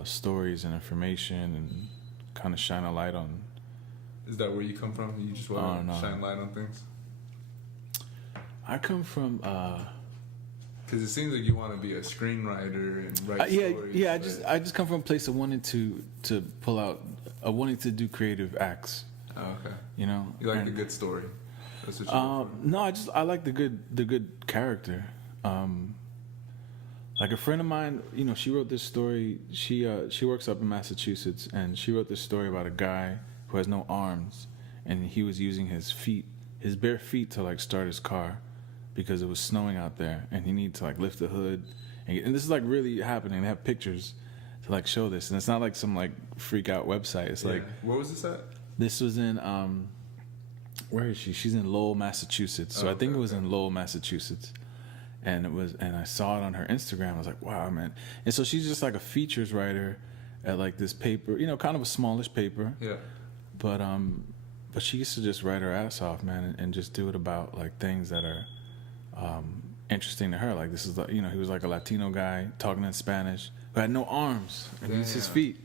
stories and information and kind of shine a light on. Is that where you come from? You just want to shine light on things? I come from because it seems like you want to be a screenwriter and write stories. Yeah. I just come from a place of wanting to pull out, wanting to do creative acts. Oh, okay. You like the good story. That's what you no, I like the good character. Like a friend of mine, she wrote this story. She works up in Massachusetts, and she wrote this story about a guy who has no arms, and he was using his bare feet to like start his car because it was snowing out there, and he needed to like lift the hood, and this is like really happening. They have pictures to like show this, and it's not like some like freak out website. It's like, where was this at? This was in where is she? She's in Lowell, Massachusetts. So I think it was in Lowell, Massachusetts. And I saw it on her Instagram. I was like, wow, man. And so she's just like a features writer at like this paper, kind of a smallish paper. Yeah. but she used to just write her ass off, man, and just do it about like things that are interesting to her. Like this is like, he was like a Latino guy talking in Spanish who had no arms and used his feet.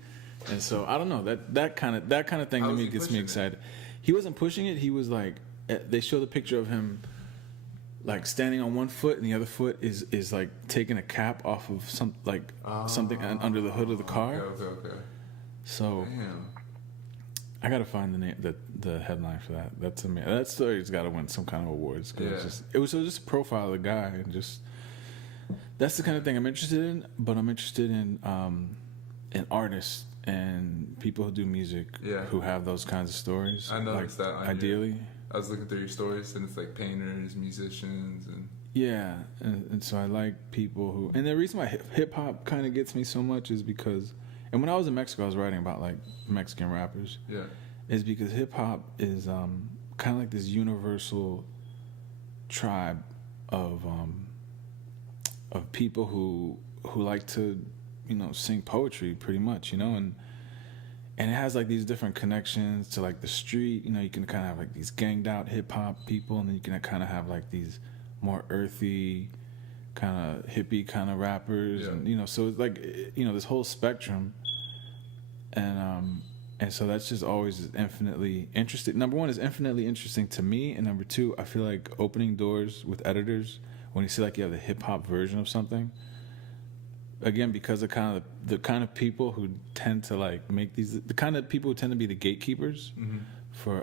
And so I don't know, that kind of thing to me gets me excited. He wasn't pushing it. He was like, they show the picture of him like standing on one foot and the other foot is like taking a cap off of something under the hood of the car. Okay. So Damn. I gotta find the name, the headline for that. That's amazing. That story's got to win some kind of awards. It was just a profile of the guy, and just that's the kind of thing I'm interested in. But I'm interested in artists and people who do music who have those kinds of stories. I noticed that. Ideally, I was looking through your stories, and it's like painters, musicians, and and so I like people who. And the reason why hip hop kind of gets me so much is because. And when I was in Mexico, I was writing about like Mexican rappers. Yeah, is because hip hop is kind of like this universal tribe of people who like to sing poetry pretty much, and it has like these different connections to like the street. You can kind of have like these ganged out hip hop people, and then you can kind of have like these more earthy, kind of hippie kind of rappers, and so it's like this whole spectrum. And so that's just always infinitely interesting. Number one is infinitely interesting to me, and number two, I feel like opening doors with editors when you see like you have the hip hop version of something. Again, because of the kind of people who tend to like make these, the kind of people who tend to be the gatekeepers for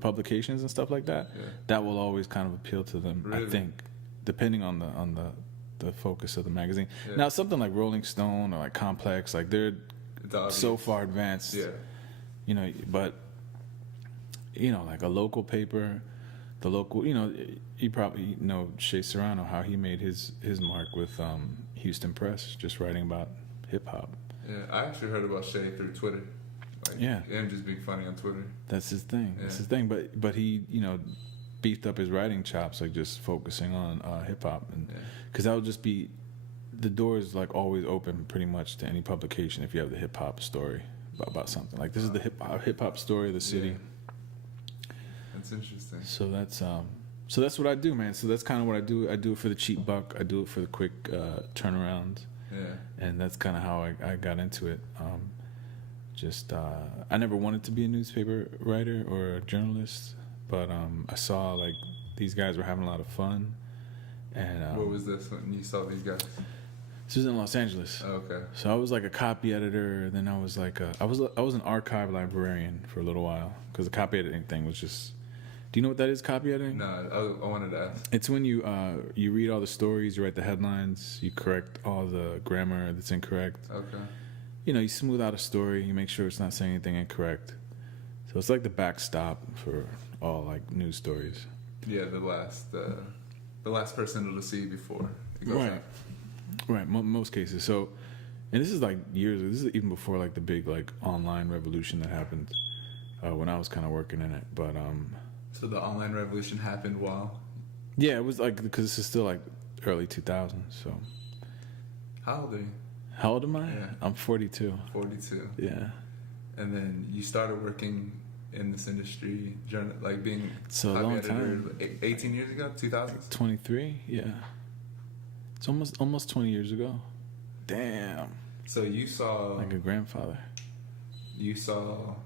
publications and stuff like that. Yeah. That will always kind of appeal to them. Really? I think, depending on the focus of the magazine. Yeah. Now, something like Rolling Stone or like Complex, like they're so far advanced, but like a local paper, the local, you probably know Shea Serrano, how he made his mark with Houston Press, just writing about hip hop. Yeah, I actually heard about Shea through Twitter. Like, him just being funny on Twitter. That's his thing. That's his thing. But he beefed up his writing chops, like just focusing on hip hop, and because that would just be. The door is like always open pretty much to any publication if you have the hip hop story about something. Like this is the hip hop story of the city. Yeah. That's interesting. So that's what I do, man. So that's kind of what I do. I do it for the cheap buck. I do it for the quick turnaround. Yeah. And that's kind of how I got into it. I never wanted to be a newspaper writer or a journalist, but I saw like these guys were having a lot of fun. And what was this when you saw these guys? This was in Los Angeles. Oh, okay. So I was like a copy editor. Then I was like I was an archive librarian for a little while because the copy editing thing was just. Do you know what that is? Copy editing? No, I wanted to ask. It's when you read all the stories, you write the headlines, you correct all the grammar that's incorrect. Okay. You smooth out a story, you make sure it's not saying anything incorrect. So it's like the backstop for all like news stories. Yeah, the last person to see before it goes out. Right, most cases. So, and this is like years. This is even before like the big like online revolution that happened when I was kind of working in it. But so the online revolution happened while. Yeah, it was like because this is still like early 2000s. So. How old are you? How old am I? Yeah. I'm 42. 42. Yeah. And then you started working in this industry, like being a long time. 18 years ago, 2000s? 23, yeah. It's almost 20 years ago. Damn. So you saw... Like a grandfather. You saw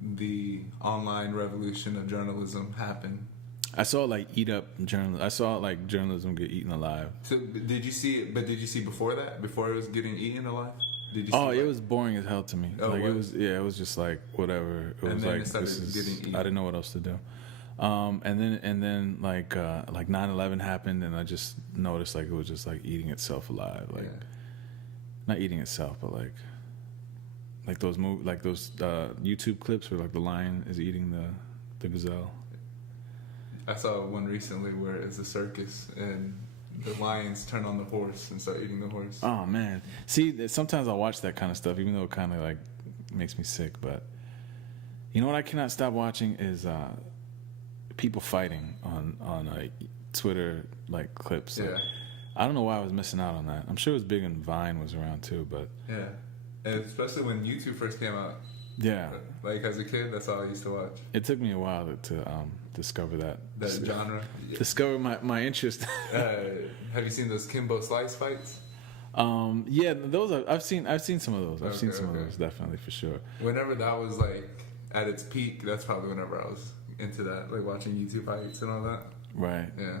the online revolution of journalism happen. I saw like eat up journalism. I saw like journalism get eaten alive. So did you see it? But did you see before that? Before it was getting eaten alive? Did you see it was boring as hell to me. Oh, like it was just like whatever. It was like I didn't know what else to do. And then like 9/11 happened, and I just noticed like it was just like eating itself alive. Like not eating itself, but like those YouTube clips where like the lion is eating the gazelle. I saw one recently where it's a circus and the lions turn on the horse and start eating the horse. Oh man! See, sometimes I watch that kind of stuff, even though it kind of like makes me sick. But you know what I cannot stop watching is people fighting on like Twitter like clips. Like, I don't know why I was missing out on that. I'm sure it was big and Vine was around too, but yeah, and especially when YouTube first came out, Yeah. Like as a kid, that's all I used to watch. It took me a while to discover that. That genre. Discover my interest. Have you seen those Kimbo Slice fights? Yeah, those I've seen some of those. I've seen some of Okay. those, definitely, for sure. Whenever that was like at its peak, that's probably whenever I was into that, like watching YouTube fights and all that. Right. Yeah.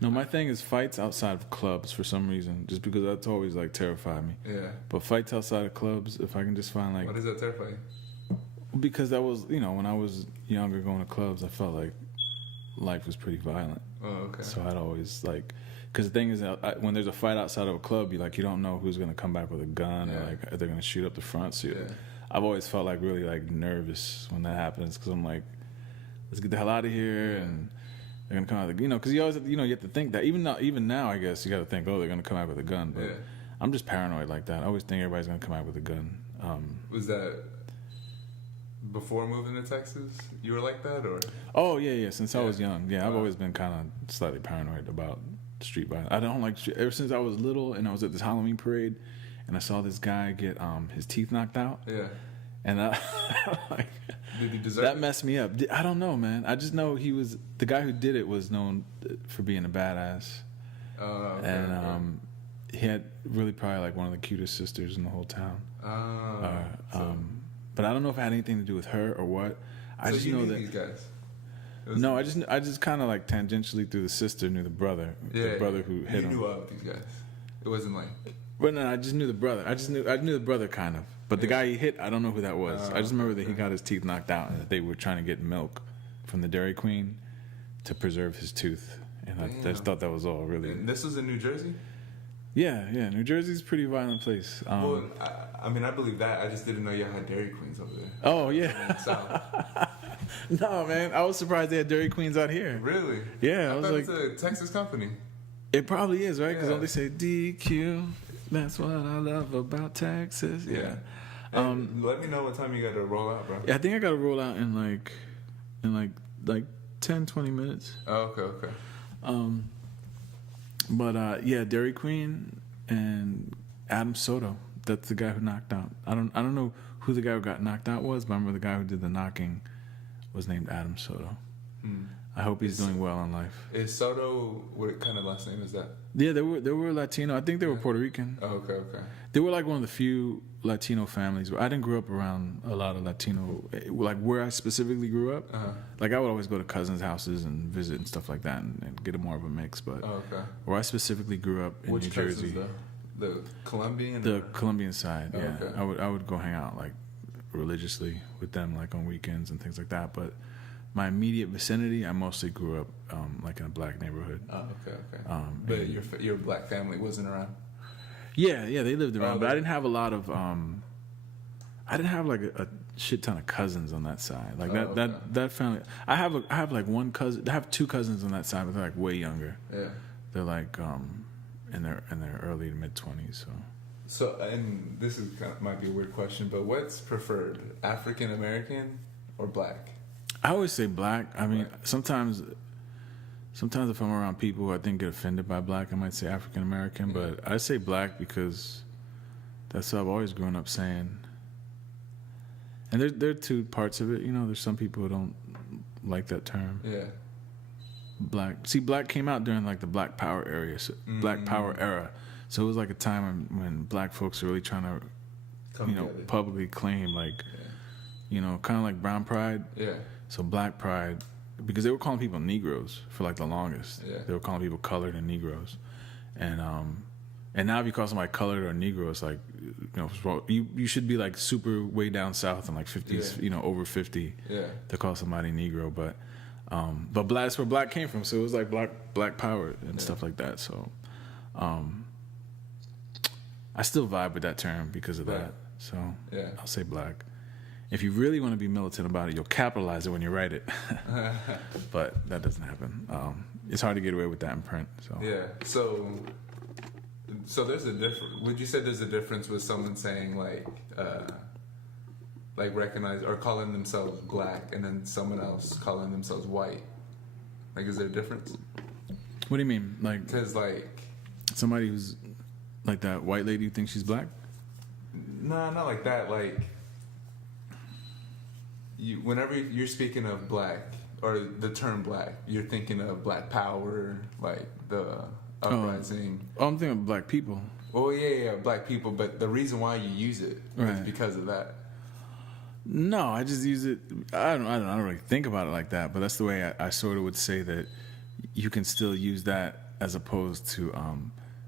No, my thing is fights outside of clubs for some reason, just because that's always like terrified me. Yeah. But fights outside of clubs, if I can just find like, Why does that terrify you? because that was, when I was younger going to clubs, I felt like life was pretty violent. Oh, okay. So I'd always like, because the thing is, when there's a fight outside of a club, you don't know who's gonna come back with a gun or like if they're gonna shoot up the front. So I've always felt like really like nervous when that happens, because I'm like, let's get the hell out of here, and they're gonna come out, because you always, you have to think that even now, I guess you got to think, oh, they're gonna come out with a gun. But I'm just paranoid like that. I always think everybody's gonna come out with a gun. Was that before moving to Texas? You were like that, or? Oh yeah. Since I was young, I've always been kind of slightly paranoid about street violence. I don't like ever since I was little, and I was at this Halloween parade, and I saw this guy get his teeth knocked out. Yeah. And I, like, did he deserve that it? messed me up. I don't know, man. I just know the guy who did it was known for being a badass. Okay, and he had really probably like one of the cutest sisters in the whole town. But I don't know if it had anything to do with her or what. I just know that these guys. No, I just kind of like tangentially through the sister knew the brother, the brother who hit him. You knew of these guys. It wasn't like. Well, no, I just knew the brother. I knew the brother kind of, but the guy he hit, I don't know who that was. I just remember that he got his teeth knocked out, and that they were trying to get milk from the Dairy Queen to preserve his tooth, and I just thought that was all really. And this was in New Jersey. Yeah. New Jersey's a pretty violent place. Well, I mean, I believe that. I just didn't know y'all had Dairy Queens over there. Oh yeah. No, man, I was surprised they had Dairy Queens out here. Really? Yeah, I was thought like, it's a Texas company. It probably is, right? Because don't they say DQ? That's what I love about Texas. Yeah. Let me know what time you got to roll out, bro. Yeah, I think I got to roll out in like 10, 20 minutes. Oh, okay. But Dairy Queen and Adam Soto. That's the guy who knocked out. I don't know who the guy who got knocked out was, but I remember the guy who did the knocking was named Adam Soto. I hope he's doing well in life. Is Soto, what kind of last name is that? Yeah, they were Latino. I think they were Puerto Rican. Oh, okay. They were like one of the few Latino families. I didn't grow up around a lot of Latino, like where I specifically grew up. Like I would always go to cousins' houses and visit and stuff like that, and get more of a mix. But where I specifically grew up in New Jersey, cousins, the Colombian, Colombian side. Oh, yeah, okay. I would go hang out like religiously with them, like on weekends and things like that. But my immediate vicinity, I mostly grew up like in a black neighborhood. Oh, okay. But your black family wasn't around. Yeah, they lived around, but I didn't have a lot of. I didn't have like a shit ton of cousins on that side. Like that family. I have like one cousin. I have two cousins on that side, but they're like way younger. Yeah, they're like in their early to mid 20s. So, and this is might be a weird question, but what's preferred, African American or black? I always say black. I mean, sometimes if I'm around people who I think get offended by black, I might say African American, but I say black because that's what I've always grown up saying. And there are two parts of it. There's some people who don't like that term. Yeah. Black. See, black came out during like the Black Power era. Black Power era. So it was like a time when black folks are really trying to, publicly claim like, kind of like brown pride. Yeah. So black pride, because they were calling people Negroes for like the longest. Yeah. They were calling people colored and Negroes, and now if you call somebody colored or Negro, it's like, you should be like super way down south in like 50s, over 50, to call somebody Negro. But black, that's where black came from. So it was like black power and stuff like that. So, I still vibe with that term because of that. So I'll say black. If you really want to be militant about it, you'll capitalize it when you write it. But that doesn't happen. It's hard to get away with that in print. So yeah. So there's a difference. Would you say there's a difference with someone saying like recognize or calling themselves black and then someone else calling themselves white? Like, is there a difference? What do you mean? Like, because like somebody who's like that white lady who thinks she's black? No, not like that. Like, whenever you're speaking of black or the term black, you're thinking of Black Power, like the uprising. Oh, I'm thinking of black people. Well, yeah, black people. But the reason why you use it is because of that. No, I just use it. I don't really think about it like that. But that's the way I sort of would say that you can still use that as opposed to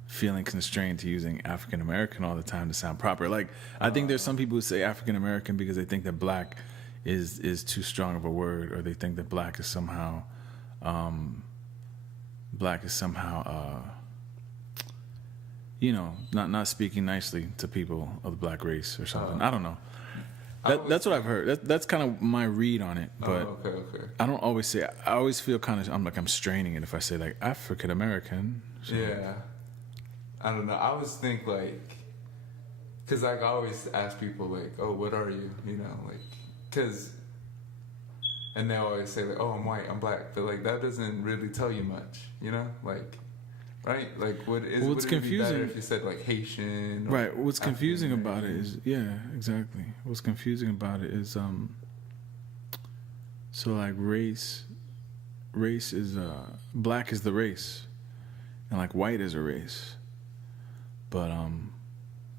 feeling constrained to using African American all the time to sound proper. Like I think there's some people who say African American because they think that black is too strong of a word, or they think that black is somehow not speaking nicely to people of the black race or something. I don't know. That's what I've heard. That's kind of my read on it. But okay. I don't always say. I always feel kind of. I'm straining it if I say like African American. So. Yeah. I don't know. I always think like, cause like I always ask people like, oh, what are you? You know, like, cause, and they always say like, oh, I'm white, I'm black, but like that doesn't really tell you much. You know, like. Right, like would it be better if you said like Haitian? Or right. What's confusing about it is exactly. What's confusing about it is so like race is black is the race, and like white is a race, but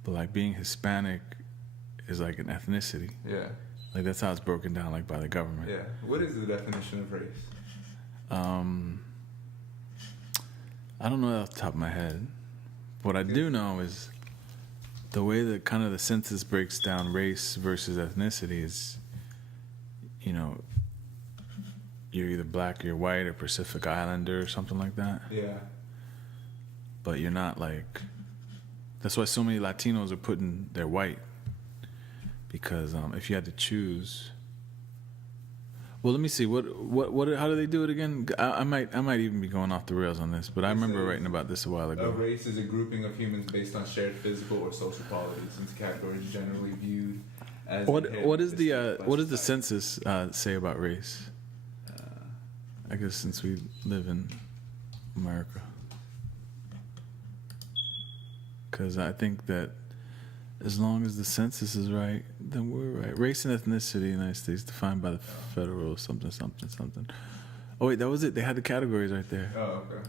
like being Hispanic is like an ethnicity. Yeah. Like that's how it's broken down like by the government. Yeah. What is the definition of race? I don't know off the top of my head. What I do know is the way that kind of the census breaks down race versus ethnicity is, you're either black, or you're white, or Pacific Islander, or something like that. Yeah. But you're not like. That's why so many Latinos are putting they're white, because if you had to choose. Well, let me see. What? How do they do it again? I might even be going off the rails on this, but I remember writing about this a while ago. A race is a grouping of humans based on shared physical or social qualities. These categories generally viewed as. What does the census say about race? I guess since we live in America, because I think that. As long as the census is right, then we're right. Race and ethnicity in the United States defined by the federal something. Oh, wait, that was it. They had the categories right there. Oh, okay.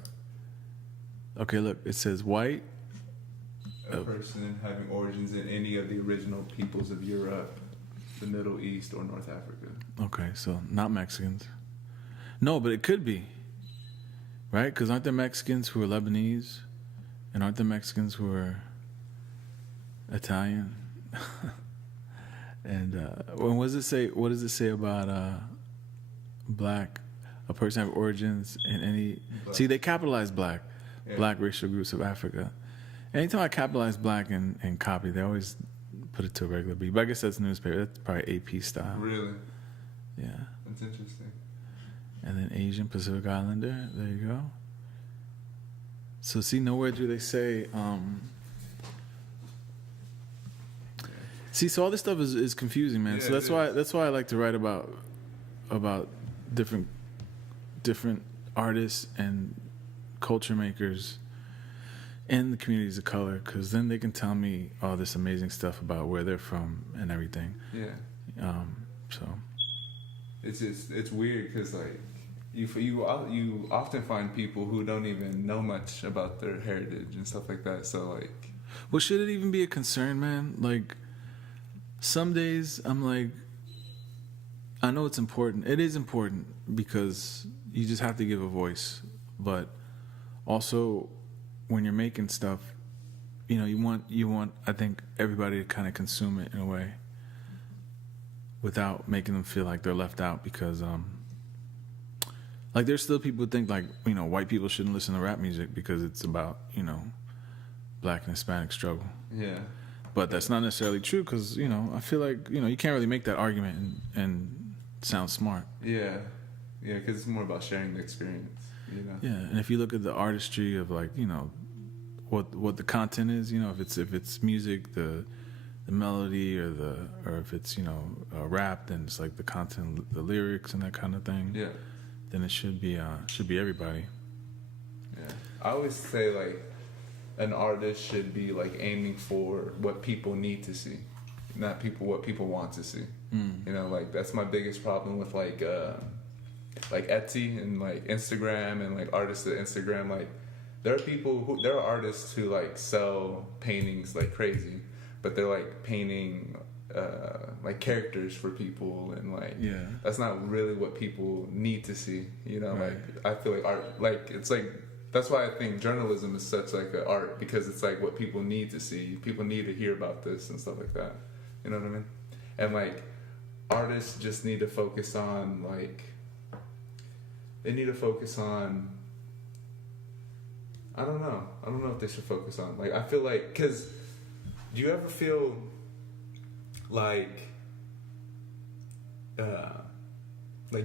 Okay, look. It says white. A person having origins in any of the original peoples of Europe, the Middle East, or North Africa. Okay, so not Mexicans. No, but it could be. Right? Because aren't there Mexicans who are Lebanese? And aren't there Mexicans who are... Italian, and what does it say? What does it say about black? A person have origins in any. Black. See, they capitalize black, black racial groups of Africa. Anytime I capitalize black and copy, they always put it to a regular B. But I guess that's newspaper. That's probably AP style. Really? Yeah. That's interesting. And then Asian Pacific Islander. There you go. So see, nowhere do they say. See, so all this stuff is confusing, man. Yeah, so that's why I like to write about different artists and culture makers in the communities of color, because then they can tell me all this amazing stuff about where they're from and everything. Yeah. So. It's weird because like you often find people who don't even know much about their heritage and stuff like that. So like. Well, should it even be a concern, man? Like. Some days I'm like, I know it's important. It is important because you just have to give a voice. But also, when you're making stuff, you want I think everybody to kind of consume it in a way without making them feel like they're left out. Because like there's still people who think like white people shouldn't listen to rap music because it's about black and Hispanic struggle. Yeah. But that's not necessarily true because, I feel like, you can't really make that argument and sound smart. Yeah. Yeah, because it's more about sharing the experience, Yeah, and if you look at the artistry of, like, what the content is, if it's music, the melody or if it's, rap, then it's like the content, the lyrics and that kind of thing. Yeah. Then it should be everybody. Yeah. I always say, like, an artist should be like aiming for what people need to see, not what people want to see. You know, like that's my biggest problem with like Etsy and like Instagram and like artists at Instagram. Like there are artists who like sell paintings like crazy, but they're like painting like characters for people, and like that's not really what people need to see. You know, Right. like I feel like art, like it's like that's why I think journalism is such like an art, because it's like what people need to see. People need to hear about this and stuff like that. You know what I mean? And like artists just need to focus on like they need to focus on. I don't know what they should focus on. Like I feel like, because do you ever feel like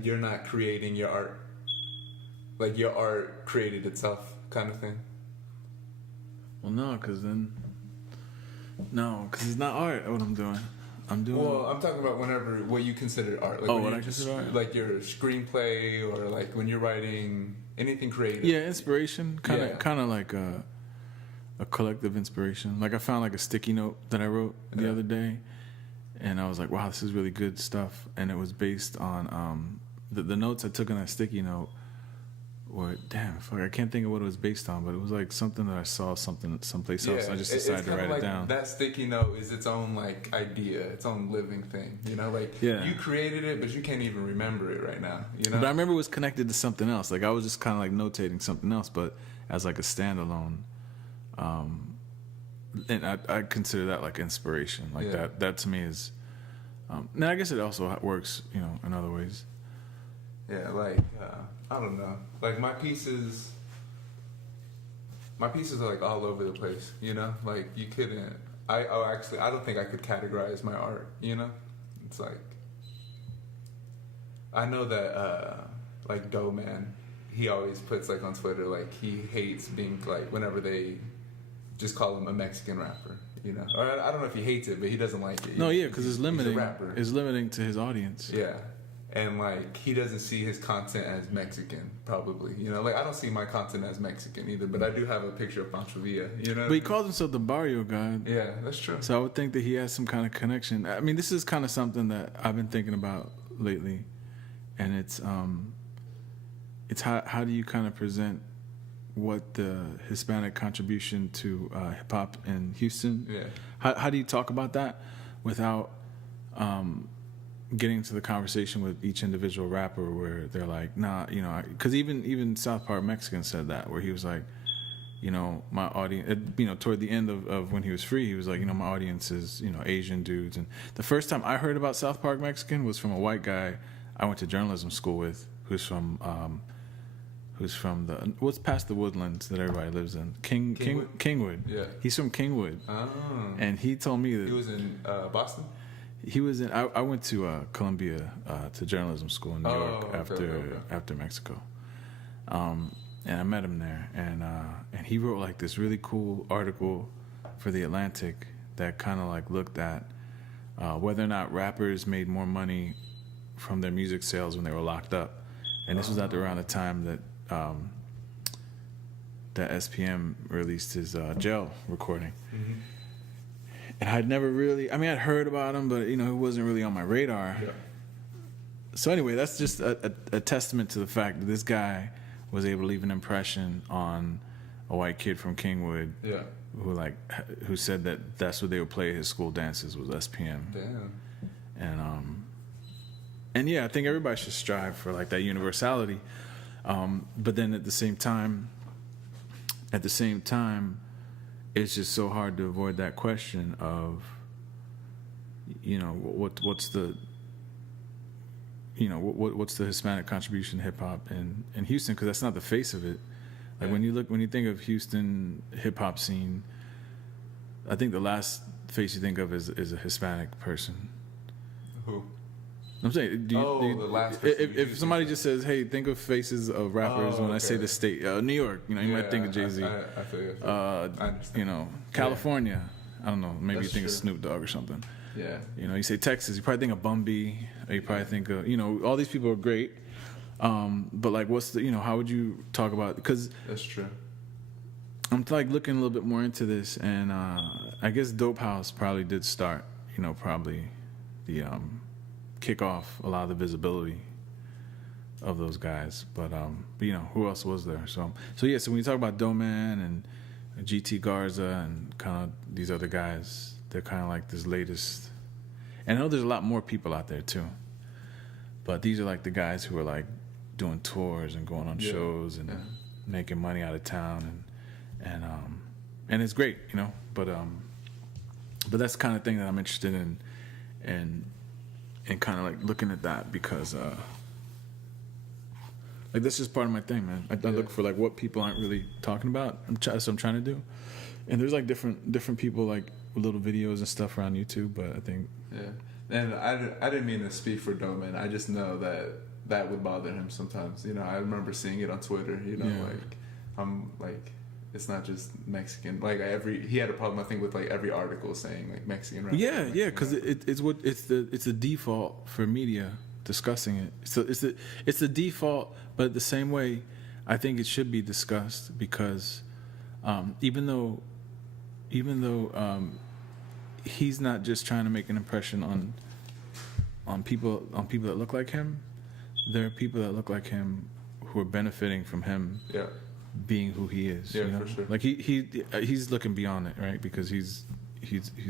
you're not creating your art, like your art created itself, kind of thing? Well, no, because it's not art. What I'm doing. Well, I'm talking about what you consider art. Like what I consider art? Like your screenplay, or like when you're writing anything creative. Yeah, inspiration. Kind of like a collective inspiration. Like I found like a sticky note that I wrote the other day, and I was like, wow, this is really good stuff. And it was based on the notes I took on that sticky note were, I can't think of what it was based on, but it was like something that I saw someplace else. I just decided to write it down. That sticky note is its own like idea, its own living thing. You know, like you created it, but you can't even remember it right now. You know, but I remember it was connected to something else. Like I was just kind of like notating something else, but as like a standalone. And I consider that like inspiration. Like that to me is. Now I guess it also works, you know, in other ways. Yeah, like I don't know. Like my pieces are like all over the place. You know, like you couldn't. I don't think I could categorize my art. You know, it's like I know that like Doe Man, he always puts like on Twitter like he hates being like whenever they just call him a Mexican rapper. You know, or I don't know if he hates it, but he doesn't like it. No, yeah, because it's limiting. He's a rapper. It's limiting to his audience. Yeah. And like he doesn't see his content as Mexican, probably. You know, like I don't see my content as Mexican either, but I do have a picture of Pancho Villa. You know, but he calls himself the Barrio guy. Yeah, that's true. So I would think that he has some kind of connection. I mean, this is kind of something that I've been thinking about lately, and it's how do you kind of present what the Hispanic contribution to hip hop in Houston? Yeah. How do you talk about that without getting to the conversation with each individual rapper where they're like, nah, you know, because even South Park Mexican said that, where he was like, you know, my audience, you know, toward the end of when he was free, he was like, you know, my audience is, you know, Asian dudes. And the first time I heard about South Park Mexican was from a white guy I went to journalism school with, who's from the what's past the Woodlands that everybody lives in, Kingwood. Yeah, he's from Kingwood. Oh. And he told me that he was in Boston. He was in. I went to Columbia to journalism school in New York after Mexico, and I met him there, and he wrote like this really cool article for the Atlantic that kind of like looked at whether or not rappers made more money from their music sales when they were locked up, and this was at around the time that SPM released his jail recording. Mm-hmm. And I'd never really, I mean, I'd heard about him, but, you know, it wasn't really on my radar. Yeah. So anyway, that's just a testament to the fact that this guy was able to leave an impression on a white kid from Kingwood who said that that's what they would play at his school dances was SPM. Damn. And yeah, I think everybody should strive for like that universality. But then at the same time, it's just so hard to avoid that question of, you know, what's the Hispanic contribution to hip hop in Houston, because that's not the face of it. Like when you think of Houston hip hop scene, I think the last face you think of is a Hispanic person. Who? I'm saying, the last if somebody just says, "Hey, think of faces of rappers," when I say the state, New York, you know, you might think of Jay-Z. I feel you. I understand. You know, California, I don't know, maybe you think of Snoop Dogg or something. Yeah. You know, you say Texas, you probably think of Bun B, or you probably think of, you know, all these people are great. But like, what's the, you know, how would you talk about? Because that's true. I'm like looking a little bit more into this, and I guess Dope House probably did start, you know, probably the kick off a lot of the visibility of those guys. But you know, who else was there? So yeah. So when you talk about Doman and GT Garza and kind of these other guys, they're kind of like this latest. And I know there's a lot more people out there too, but these are like the guys who are like doing tours and going on shows and making money out of town, and it's great, you know. But that's the kind of thing that I'm interested in, and kind of like looking at that because like that's just part of my thing, man. I look for like what people aren't really talking about. That's what I'm trying to do, and there's like different people like with little videos and stuff around YouTube. But I think and I didn't mean to speak for Doman. I just know that would bother him sometimes. You know, I remember seeing it on Twitter. You know, like I'm like, it's not just Mexican. Like he had a problem, I think, with like every article saying like Mexican rap. Yeah, because it's the default for media discussing it. So it's the default, but the same way, I think it should be discussed because even though he's not just trying to make an impression on people that look like him, there are people that look like him who are benefiting from him being who he is. Yeah, you know? for sure. Like he's looking beyond it, right? Because he's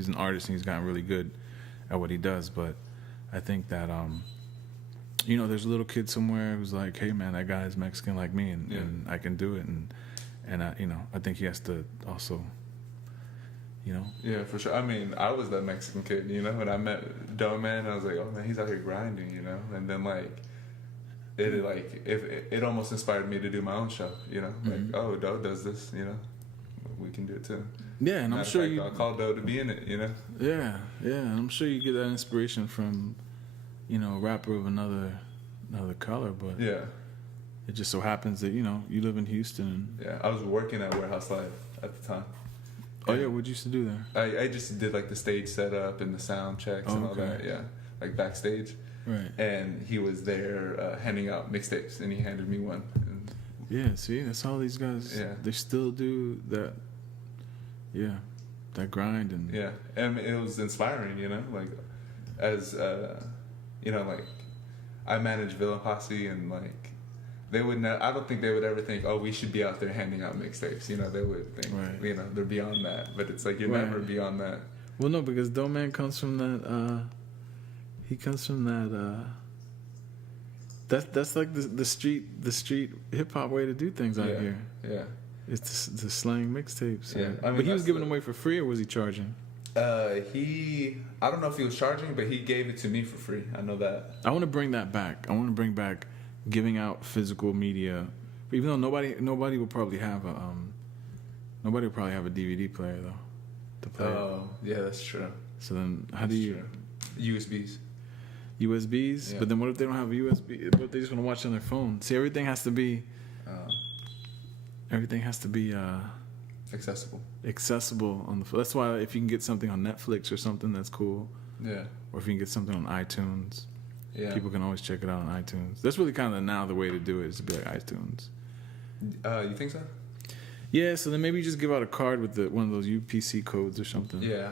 an artist and he's gotten really good at what he does. But I think that you know, there's a little kid somewhere who's like, hey man, that guy's Mexican like me, and I can do it, and I, you know, I think he has to also, you know. Yeah, for sure. I mean, I was that Mexican kid, you know, when I met Doman, I was like, oh man, he's out here grinding, you know, and then like. It almost inspired me to do my own show, you know. Like, oh, Doe does this, you know, we can do it too. Yeah, and I'm sure I'll call Doe to be in it, you know. Yeah, and I'm sure you get that inspiration from, you know, a rapper of another color, but it just so happens that, you know, you live in Houston. Yeah, I was working at Warehouse Live at the time. Oh yeah, what you used to do there? I just did like the stage setup and the sound checks and all that. Yeah, like backstage. Right. And he was there handing out mixtapes, and he handed me one. And yeah, see, that's all these guys. Yeah, they still do that. Yeah, that grind and and it was inspiring, you know. Like, as you know, like I manage Villain Posse, and like they would. I don't think they would ever think, oh, we should be out there handing out mixtapes. You know, they would think, you know, they're beyond that. But it's like you're never beyond that. Well, no, because Doman comes from that. He comes from that. That's like the street hip hop way to do things out here. Yeah, it's the slang mixtapes. Yeah, I mean, but he was giving them away for free, or was he charging? I don't know if he was charging, but he gave it to me for free. I know that. I want to bring that back. I want to bring back giving out physical media, even though nobody will probably have a DVD player though to play. Oh, yeah, that's true. So then, how do you USBs? USBs, but then what if they don't have a USB? What if they just want to watch it on their phone? See, everything has to be accessible on the phone. That's why if you can get something on Netflix or something, that's cool. Yeah. Or if you can get something on iTunes, people can always check it out on iTunes. That's really kind of now the way to do it, is to be like iTunes. You think so? Yeah. So then maybe you just give out a card with one of those UPC codes or something. Yeah.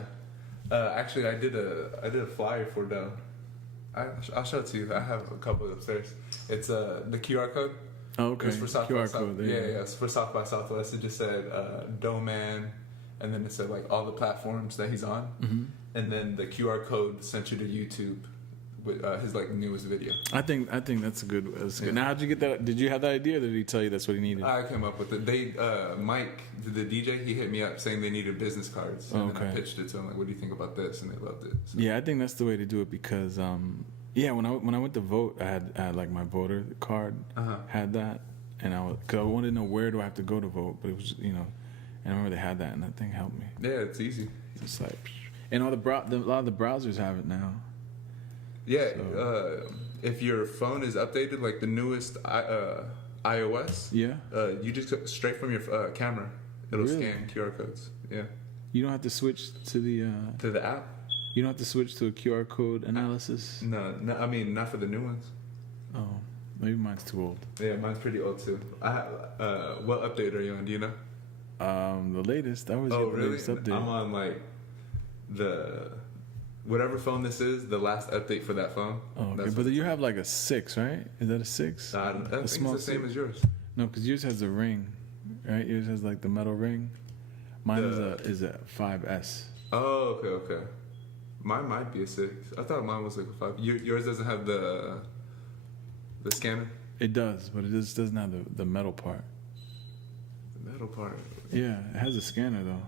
Actually, I did a flyer for Doe. I'll show it to you. I have a couple upstairs. It's the QR code. Oh, okay. It's for South by South. It's for South by Southwest. It just said Doman, and then it said like all the platforms that he's on, and then the QR code sent you to YouTube with his like newest video. I think that's a good. Now, how'd you get that? Did you have that idea, or did he tell you that's what he needed? I came up with it. Mike, the DJ, he hit me up saying they needed business cards, and then I pitched it to him like, "What do you think about this?" And they loved it. So. Yeah, I think that's the way to do it because, when I went to vote, I had like my voter card had that, and because I wanted to know where do I have to go to vote, but it was and I remember they had that, and that thing helped me. Yeah, it's easy. It's like, and a lot of the browsers have it now. Yeah, so. If your phone is updated, like the newest iOS, you just go straight from your camera. It'll scan QR codes. Yeah. You don't have to switch to the app. You don't have to switch to a QR code analysis. No, I mean not for the new ones. Oh, maybe mine's too old. Yeah, mine's pretty old too. What update are you on? Do you know? The latest. That was the latest update. I'm on like whatever phone this is, the last update for that phone. Oh, okay. That's But you have like a 6, right? Is that a 6? I think it's the same as yours. No, because yours has a ring, right? Yours has like the metal ring. Mine is a 5S. Oh, okay. Mine might be a 6. I thought mine was like a 5. Yours doesn't have the scanner? It does, but it just doesn't have the metal part. The metal part? Yeah, it has a scanner though.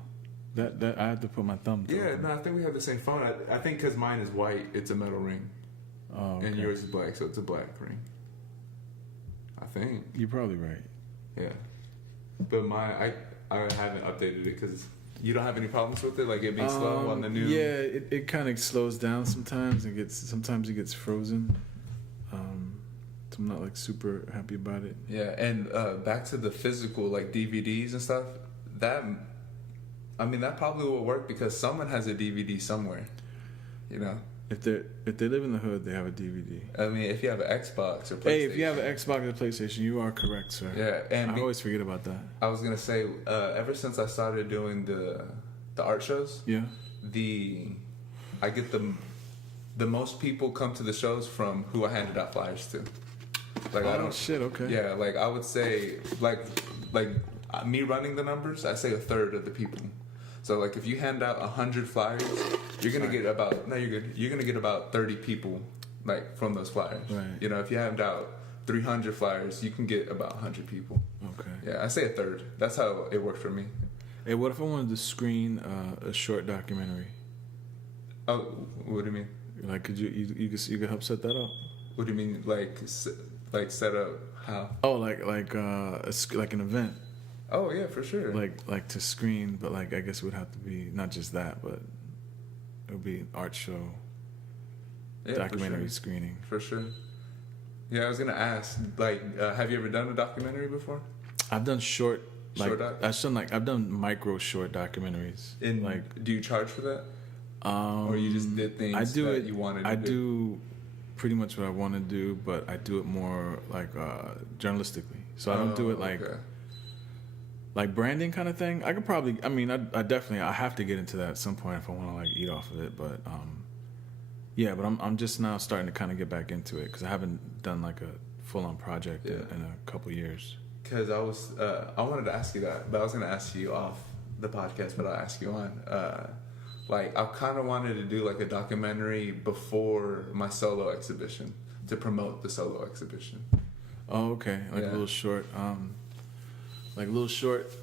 That I have to put my thumb through. Yeah, no, I think we have the same phone. I think because mine is white, it's a metal ring. Oh, okay. And yours is black, so it's a black ring. I think. You're probably right. Yeah. But I haven't updated it because you don't have any problems with it, like it being slow on the new. Yeah, it kind of slows down sometimes. Sometimes it gets frozen. So I'm not like super happy about it. Yeah, and back to the physical like DVDs and stuff. That probably will work because someone has a DVD somewhere. You know. If they live in the hood, they have a DVD. I mean, if you have an Xbox or PlayStation. Hey, if you have an Xbox or PlayStation, you are correct, sir. Yeah, and I always forget about that. I was gonna say, ever since I started doing the art shows, Yeah. I get the most people come to the shows from who I handed out flyers to. Like I don't. Shit. Okay. Yeah, like I would say, like me running the numbers, I say a third of the people. So like if you hand out 100 flyers, you're gonna get about you're good. You're gonna get about 30 people like from those flyers. Right. You know, if you hand out 300 flyers, you can get about 100 people. Okay. Yeah, I say a third. That's how it worked for me. Hey, what if I wanted to screen a short documentary? Oh, what do you mean? Like, could you could help set that up? What do you mean, like set up how? Oh, like an event. Oh yeah, for sure. Like to screen, but like I guess it would have to be not just that, but it would be an art show, documentary screening. For sure. Yeah, I was gonna ask, like, have you ever done a documentary before? I've done short doc? I've done micro short documentaries. Do you charge for that? Or you just did things you wanted to do? I do pretty much what I want to do, but I do it more like journalistically. So I don't do it like branding kind of thing. I could probably, I have to get into that at some point if I want to like eat off of it. But yeah, but I'm just now starting to kind of get back into it because I haven't done like a full-on project in a couple years. Because I wanted to ask you that, but I was going to ask you off the podcast, but I'll ask you on. Like I kind of wanted to do like a documentary before my solo exhibition to promote the solo exhibition. Oh, okay. Like a little short,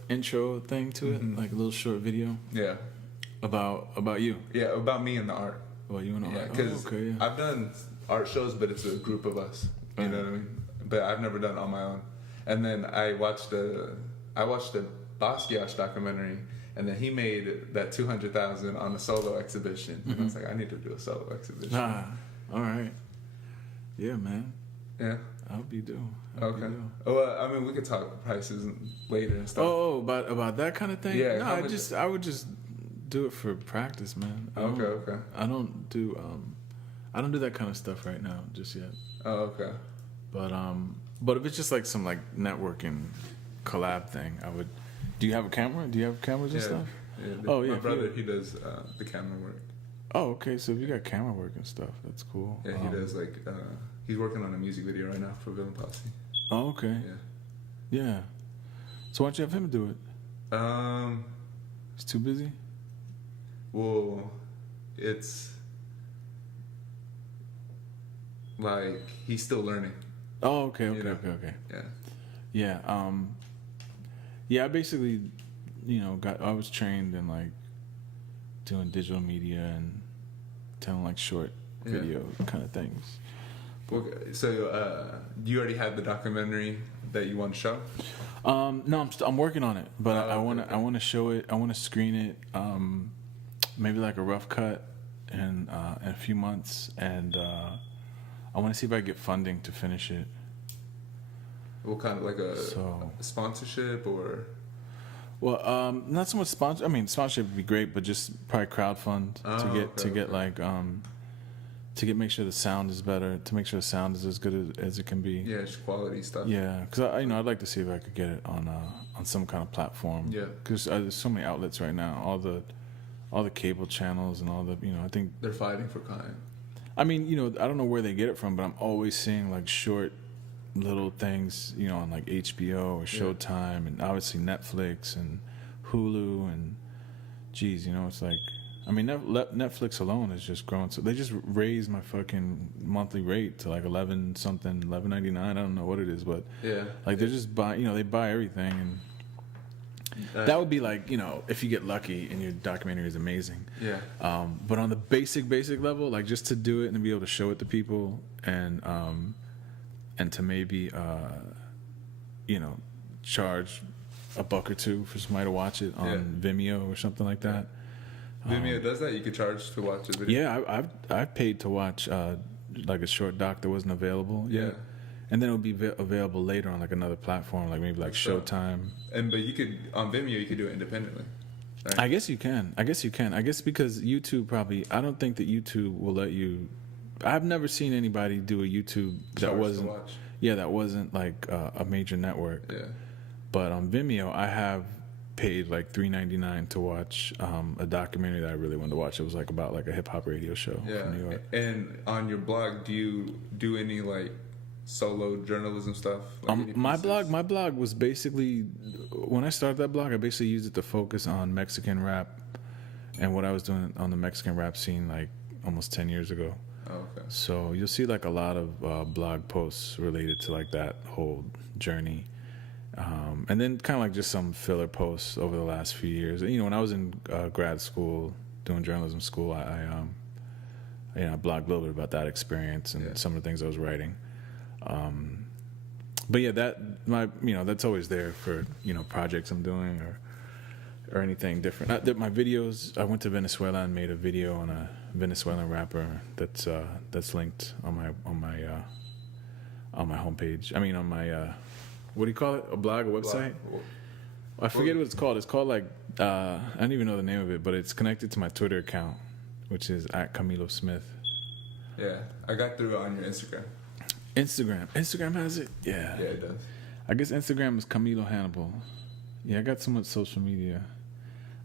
intro thing to it, like a little short video. Yeah. About you. Yeah, about me and the art. Well, you and the art. Because I've done art shows, but it's a group of us. You know what I mean? But I've never done it on my own. And then I watched the Basquiat documentary. And then he made that 200,000 on a solo exhibition. And I was like, I need to do a solo exhibition. All right. Yeah, man. Yeah. I hope you do. Okay. Well, we could talk prices later and stuff. Oh, about that kind of thing? Yeah. No, I would just do it for practice, man. Okay. I don't do that kind of stuff right now, just yet. Oh, okay. But if it's just like some like networking collab thing, I would. Do you have a camera? Do you have cameras and stuff? Yeah. My brother, he does the camera work. Oh, okay. So if you got camera work and stuff, that's cool. Yeah, he does like he's working on a music video right now for Villain Posse. Oh, okay. Yeah. So why don't you have him do it? He's too busy. Well, it's like he's still learning. Oh, okay. Yeah. Yeah, I basically, I was trained in like doing digital media and telling like short video kind of things. Okay, so do you already have the documentary that you want to show? No, I'm working on it, but I want to show it. I want to screen it, maybe like a rough cut in a few months, and I want to see if I can get funding to finish it. What kind of like a sponsorship or? Well, not so much sponsor. I mean, sponsorship would be great, but just probably crowdfund make sure the sound is better, to make sure the sound is as good as it can be. Yeah, it's quality stuff. Yeah, because I'd like to see if I could get it on some kind of platform. Yeah, because there's so many outlets right now. All all the cable channels and all the, I think They're fighting for content. I mean, I don't know where they get it from, but I'm always seeing like short little things, on like HBO or Showtime and obviously Netflix and Hulu and geez, it's like, I mean, Netflix alone has just grown. So they just raised my fucking monthly rate to like $11.99. I don't know what it is, but like they're just they buy everything, and that would be like, if you get lucky and your documentary is amazing. Yeah. But on the basic level, like just to do it and to be able to show it to people and to maybe charge $1 or $2 for somebody to watch it on Vimeo or something like that. Vimeo does that. You could charge to watch a video. Yeah, I've paid to watch like a short doc that wasn't available. Yeah. And then it'll be available later on like another platform, like maybe like Showtime. But you could on Vimeo you could do it independently. Right? I guess you can. I guess because YouTube probably. I don't think that YouTube will let you. I've never seen anybody do a YouTube that wasn't. That wasn't like a major network. Yeah. But on Vimeo, I have paid like $3.99 to watch a documentary that I really wanted to watch. It was like about like a hip hop radio show from New York. And on your blog, do you do any like solo journalism stuff? Like my blog was basically, when I started that blog, I basically used it to focus on Mexican rap and what I was doing on the Mexican rap scene like almost 10 years ago. Oh, okay. So you'll see like a lot of blog posts related to like that whole journey. And then kind of like just some filler posts over the last few years. When I was in grad school, doing journalism school, I blogged a little bit about that experience and some of the things I was writing. But yeah, that's always there for, projects I'm doing or anything different. My videos, I went to Venezuela and made a video on a Venezuelan rapper that's linked on my homepage. I mean, on my, what do you call it? A blog, a website? I forget what it's called. It's called like, I don't even know the name of it, but it's connected to my Twitter account, which is @CAMILO Smith. Yeah, I got through it on your Instagram. Instagram has it? Yeah. Yeah, it does. I guess Instagram is Camilo Hannibal. Yeah, I got so much social media.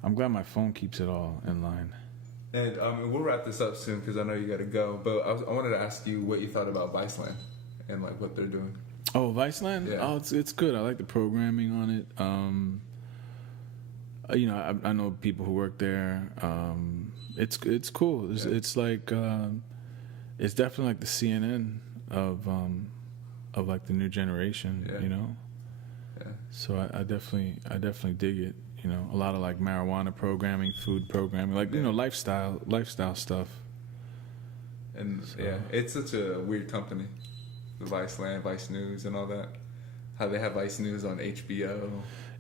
I'm glad my phone keeps it all in line. And we'll wrap this up soon because I know you got to go. But I wanted to ask you what you thought about Viceland and like what they're doing. Oh, Viceland? Yeah. Oh, it's good. I like the programming on it. I know people who work there. It's cool. It's like it's definitely like the CNN of like the new generation. Yeah. So I definitely dig it. A lot of like marijuana programming, food programming, like lifestyle stuff. And it's such a weird company. The Viceland, Vice News, and all that. How they have Vice News on HBO.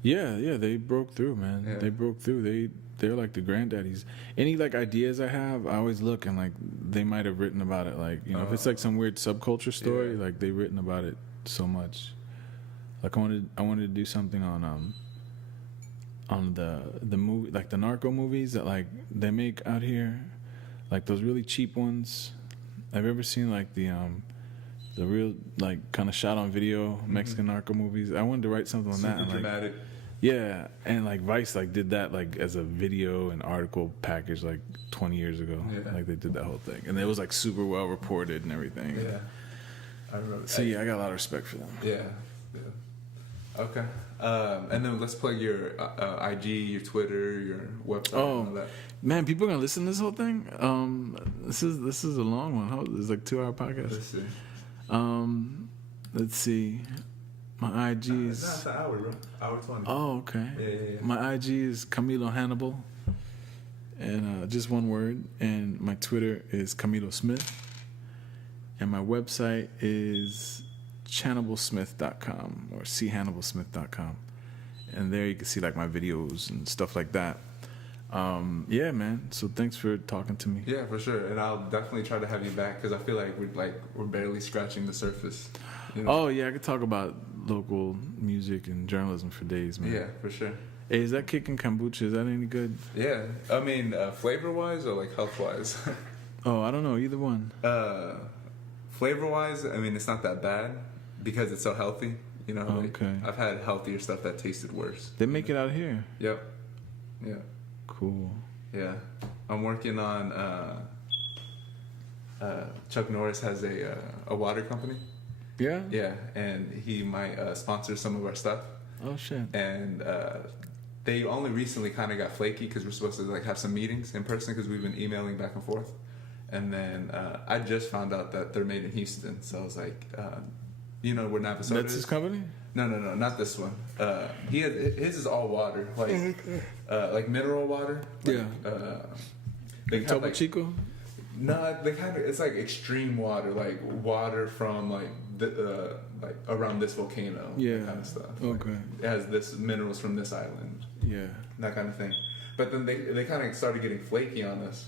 Yeah, they broke through, man. Yeah. They broke through. They're like the granddaddies. Any like ideas I have, I always look and like they might have written about it. Like if it's like some weird subculture story, like they've written about it so much. Like I wanted to do something on the movie, like the narco movies that like they make out here, like those really cheap ones. Have you ever seen like the real like kind of shot on video Mexican narco movies? I wanted to write something on that. Super dramatic. Yeah, and like Vice like did that like as a video and article package like 20 years ago. Yeah. Like they did that whole thing, and it was like super well reported and everything. Yeah, I remember. So yeah, I got a lot of respect for them. Yeah. Okay. And then let's plug your IG, your Twitter, your website, and all that. Man, people are gonna listen to this whole thing. This is a long one. It's like 2-hour podcast. Let's see. Let's see. My IG is. It's an hour, bro. Hour 20. Oh, okay. Yeah. My IG is Camilo Hannibal, and just one word. And my Twitter is Camilo Smith, and my website is channibalsmith.com or channibalsmith.com, and there you can see like my videos and stuff like that. Yeah, man. So thanks for talking to me. Yeah, for sure. And I'll definitely try to have you back because I feel like we're barely scratching the surface. Oh yeah, I could talk about local music and journalism for days, man. Yeah, for sure. Hey, is that kicking kombucha? Is that any good? Yeah, I mean, flavor wise or like health wise. Oh, I don't know either one. Flavor wise, I mean, it's not that bad because it's so healthy. Okay. I've had healthier stuff that tasted worse. They make it out here. Yep. Yeah. Cool. Yeah, I'm working on. Chuck Norris has a water company. Yeah. Yeah, and he might sponsor some of our stuff. Oh shit. And they only recently kind of got flaky because we're supposed to like have some meetings in person because we've been emailing back and forth. And then I just found out that they're made in Houston, so I was like, you know where Navasota That's is? his company? No, not this one. His is all water, like mineral water. Like, they have Topo like, Chico? no, they kind of it's like extreme water, like water from like like around this volcano, Yeah, that kind of stuff. Okay. Like, it has this minerals from this island, Yeah. that kind of thing. But then they kind of started getting flaky on us.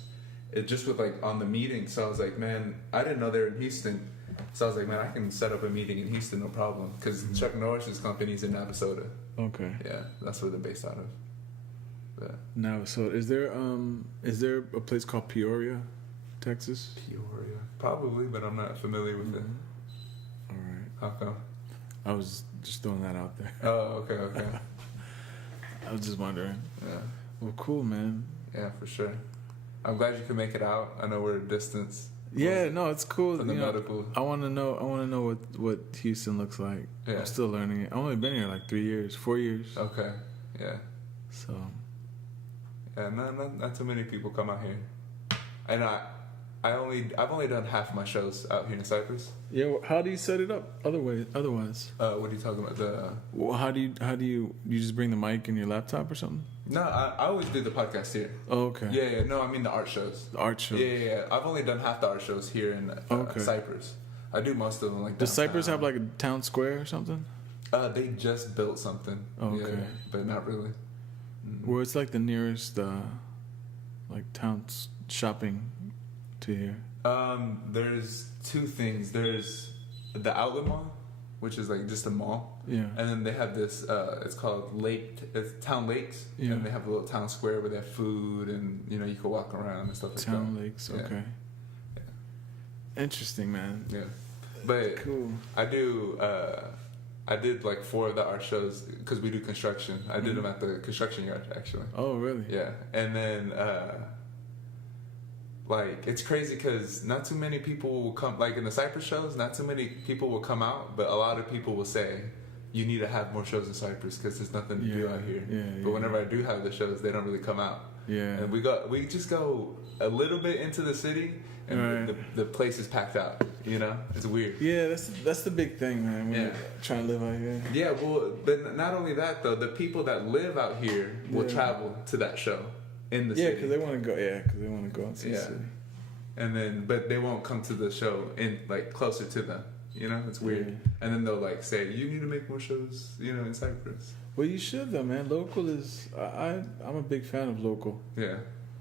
It just with like on the meeting. So I was like, man, I didn't know they were in Houston. So I was like, man, I can set up a meeting in Houston, no problem. Because Chuck Norris's company's in Navasota. Okay. Yeah, that's where they're based out of. Yeah. Navasota. Is there a place called Peoria, Texas? Peoria, probably, but I'm not familiar with it. All right. How come? I was just throwing that out there. Oh, okay. I was just wondering. Yeah. Well, cool, man. Yeah, for sure. I'm glad you could make it out. I know we're a distance. Yeah, no, it's cool. From the You know, medical. I want to know what Houston looks like. Yeah. I'm still learning it. I've only been here like 4 years. Okay. Yeah. So. Yeah. Not too many people come out here, and I've only done half my shows out here in Cyprus. Yeah. Well, how do you set it up? Otherwise. What are you talking about? Well, how do you just bring the mic and your laptop or something? No, I always do the podcast here. Oh, okay. Yeah. No, I mean the art shows. The art shows. Yeah. I've only done half the art shows here in Cyprus. I do most of them like. Does Cyprus downtown. have like a town square or something? They just built something. Oh, okay. Yeah, but not really. Where it's like the nearest like town shopping to here. There's two things. There's the outlet mall, which is like just a mall. Yeah. And then they have this. It's called It's Town Lakes. Yeah. And they have a little town square where they have food and you can walk around and stuff like Town that. Lakes. Yeah. Okay. Yeah. Interesting, man. Yeah. But Cool. I do. I did like 4 of the art shows because we do construction. I did them at the construction yard actually. Oh, really? Yeah, and then like it's crazy because not too many people will come. Like in the Cyprus shows, not too many people will come out, but a lot of people will say you need to have more shows in Cyprus because there's nothing to do out here. But whenever I do have the shows, they don't really come out. Yeah. And we just go a little bit into the city, and the place is packed out. It's weird. Yeah, that's the big thing, man. When Yeah. you're trying to live out here. Yeah, well, but not only that though, the people that live out here will travel to that show in the Yeah, city. because they want to go. Yeah, because they want to go out to the city. And then, but they won't come to the show in like closer to them. It's weird. Yeah. And then they'll like say, "You need to make more shows," in Cyprus. Well, you should though, man. Local is I'm a big fan of local. Yeah,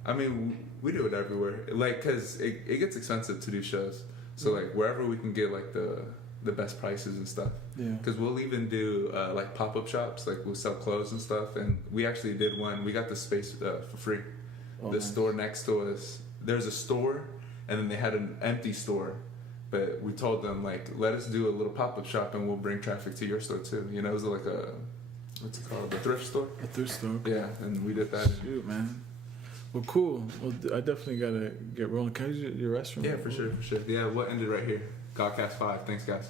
I mean we do it everywhere. Like, cause it gets expensive to do shows. So like wherever we can get like the best prices and stuff. Yeah. Because we'll even do like pop-up shops. Like we'll sell clothes and stuff. And we actually did one. We got the space for free. Oh, The nice. store next to us. There's a store, and then they had an empty store. But we told them like, let us do a little pop-up shop, and we'll bring traffic to your store too. It was like what's it called? A thrift store. A thrift store. Yeah, and we did that. Shoot, man. Well, cool. Well, I definitely gotta get rolling. Can I use your restroom? Yeah, for sure. Yeah, what ended right here? Godcast 5. Thanks, guys.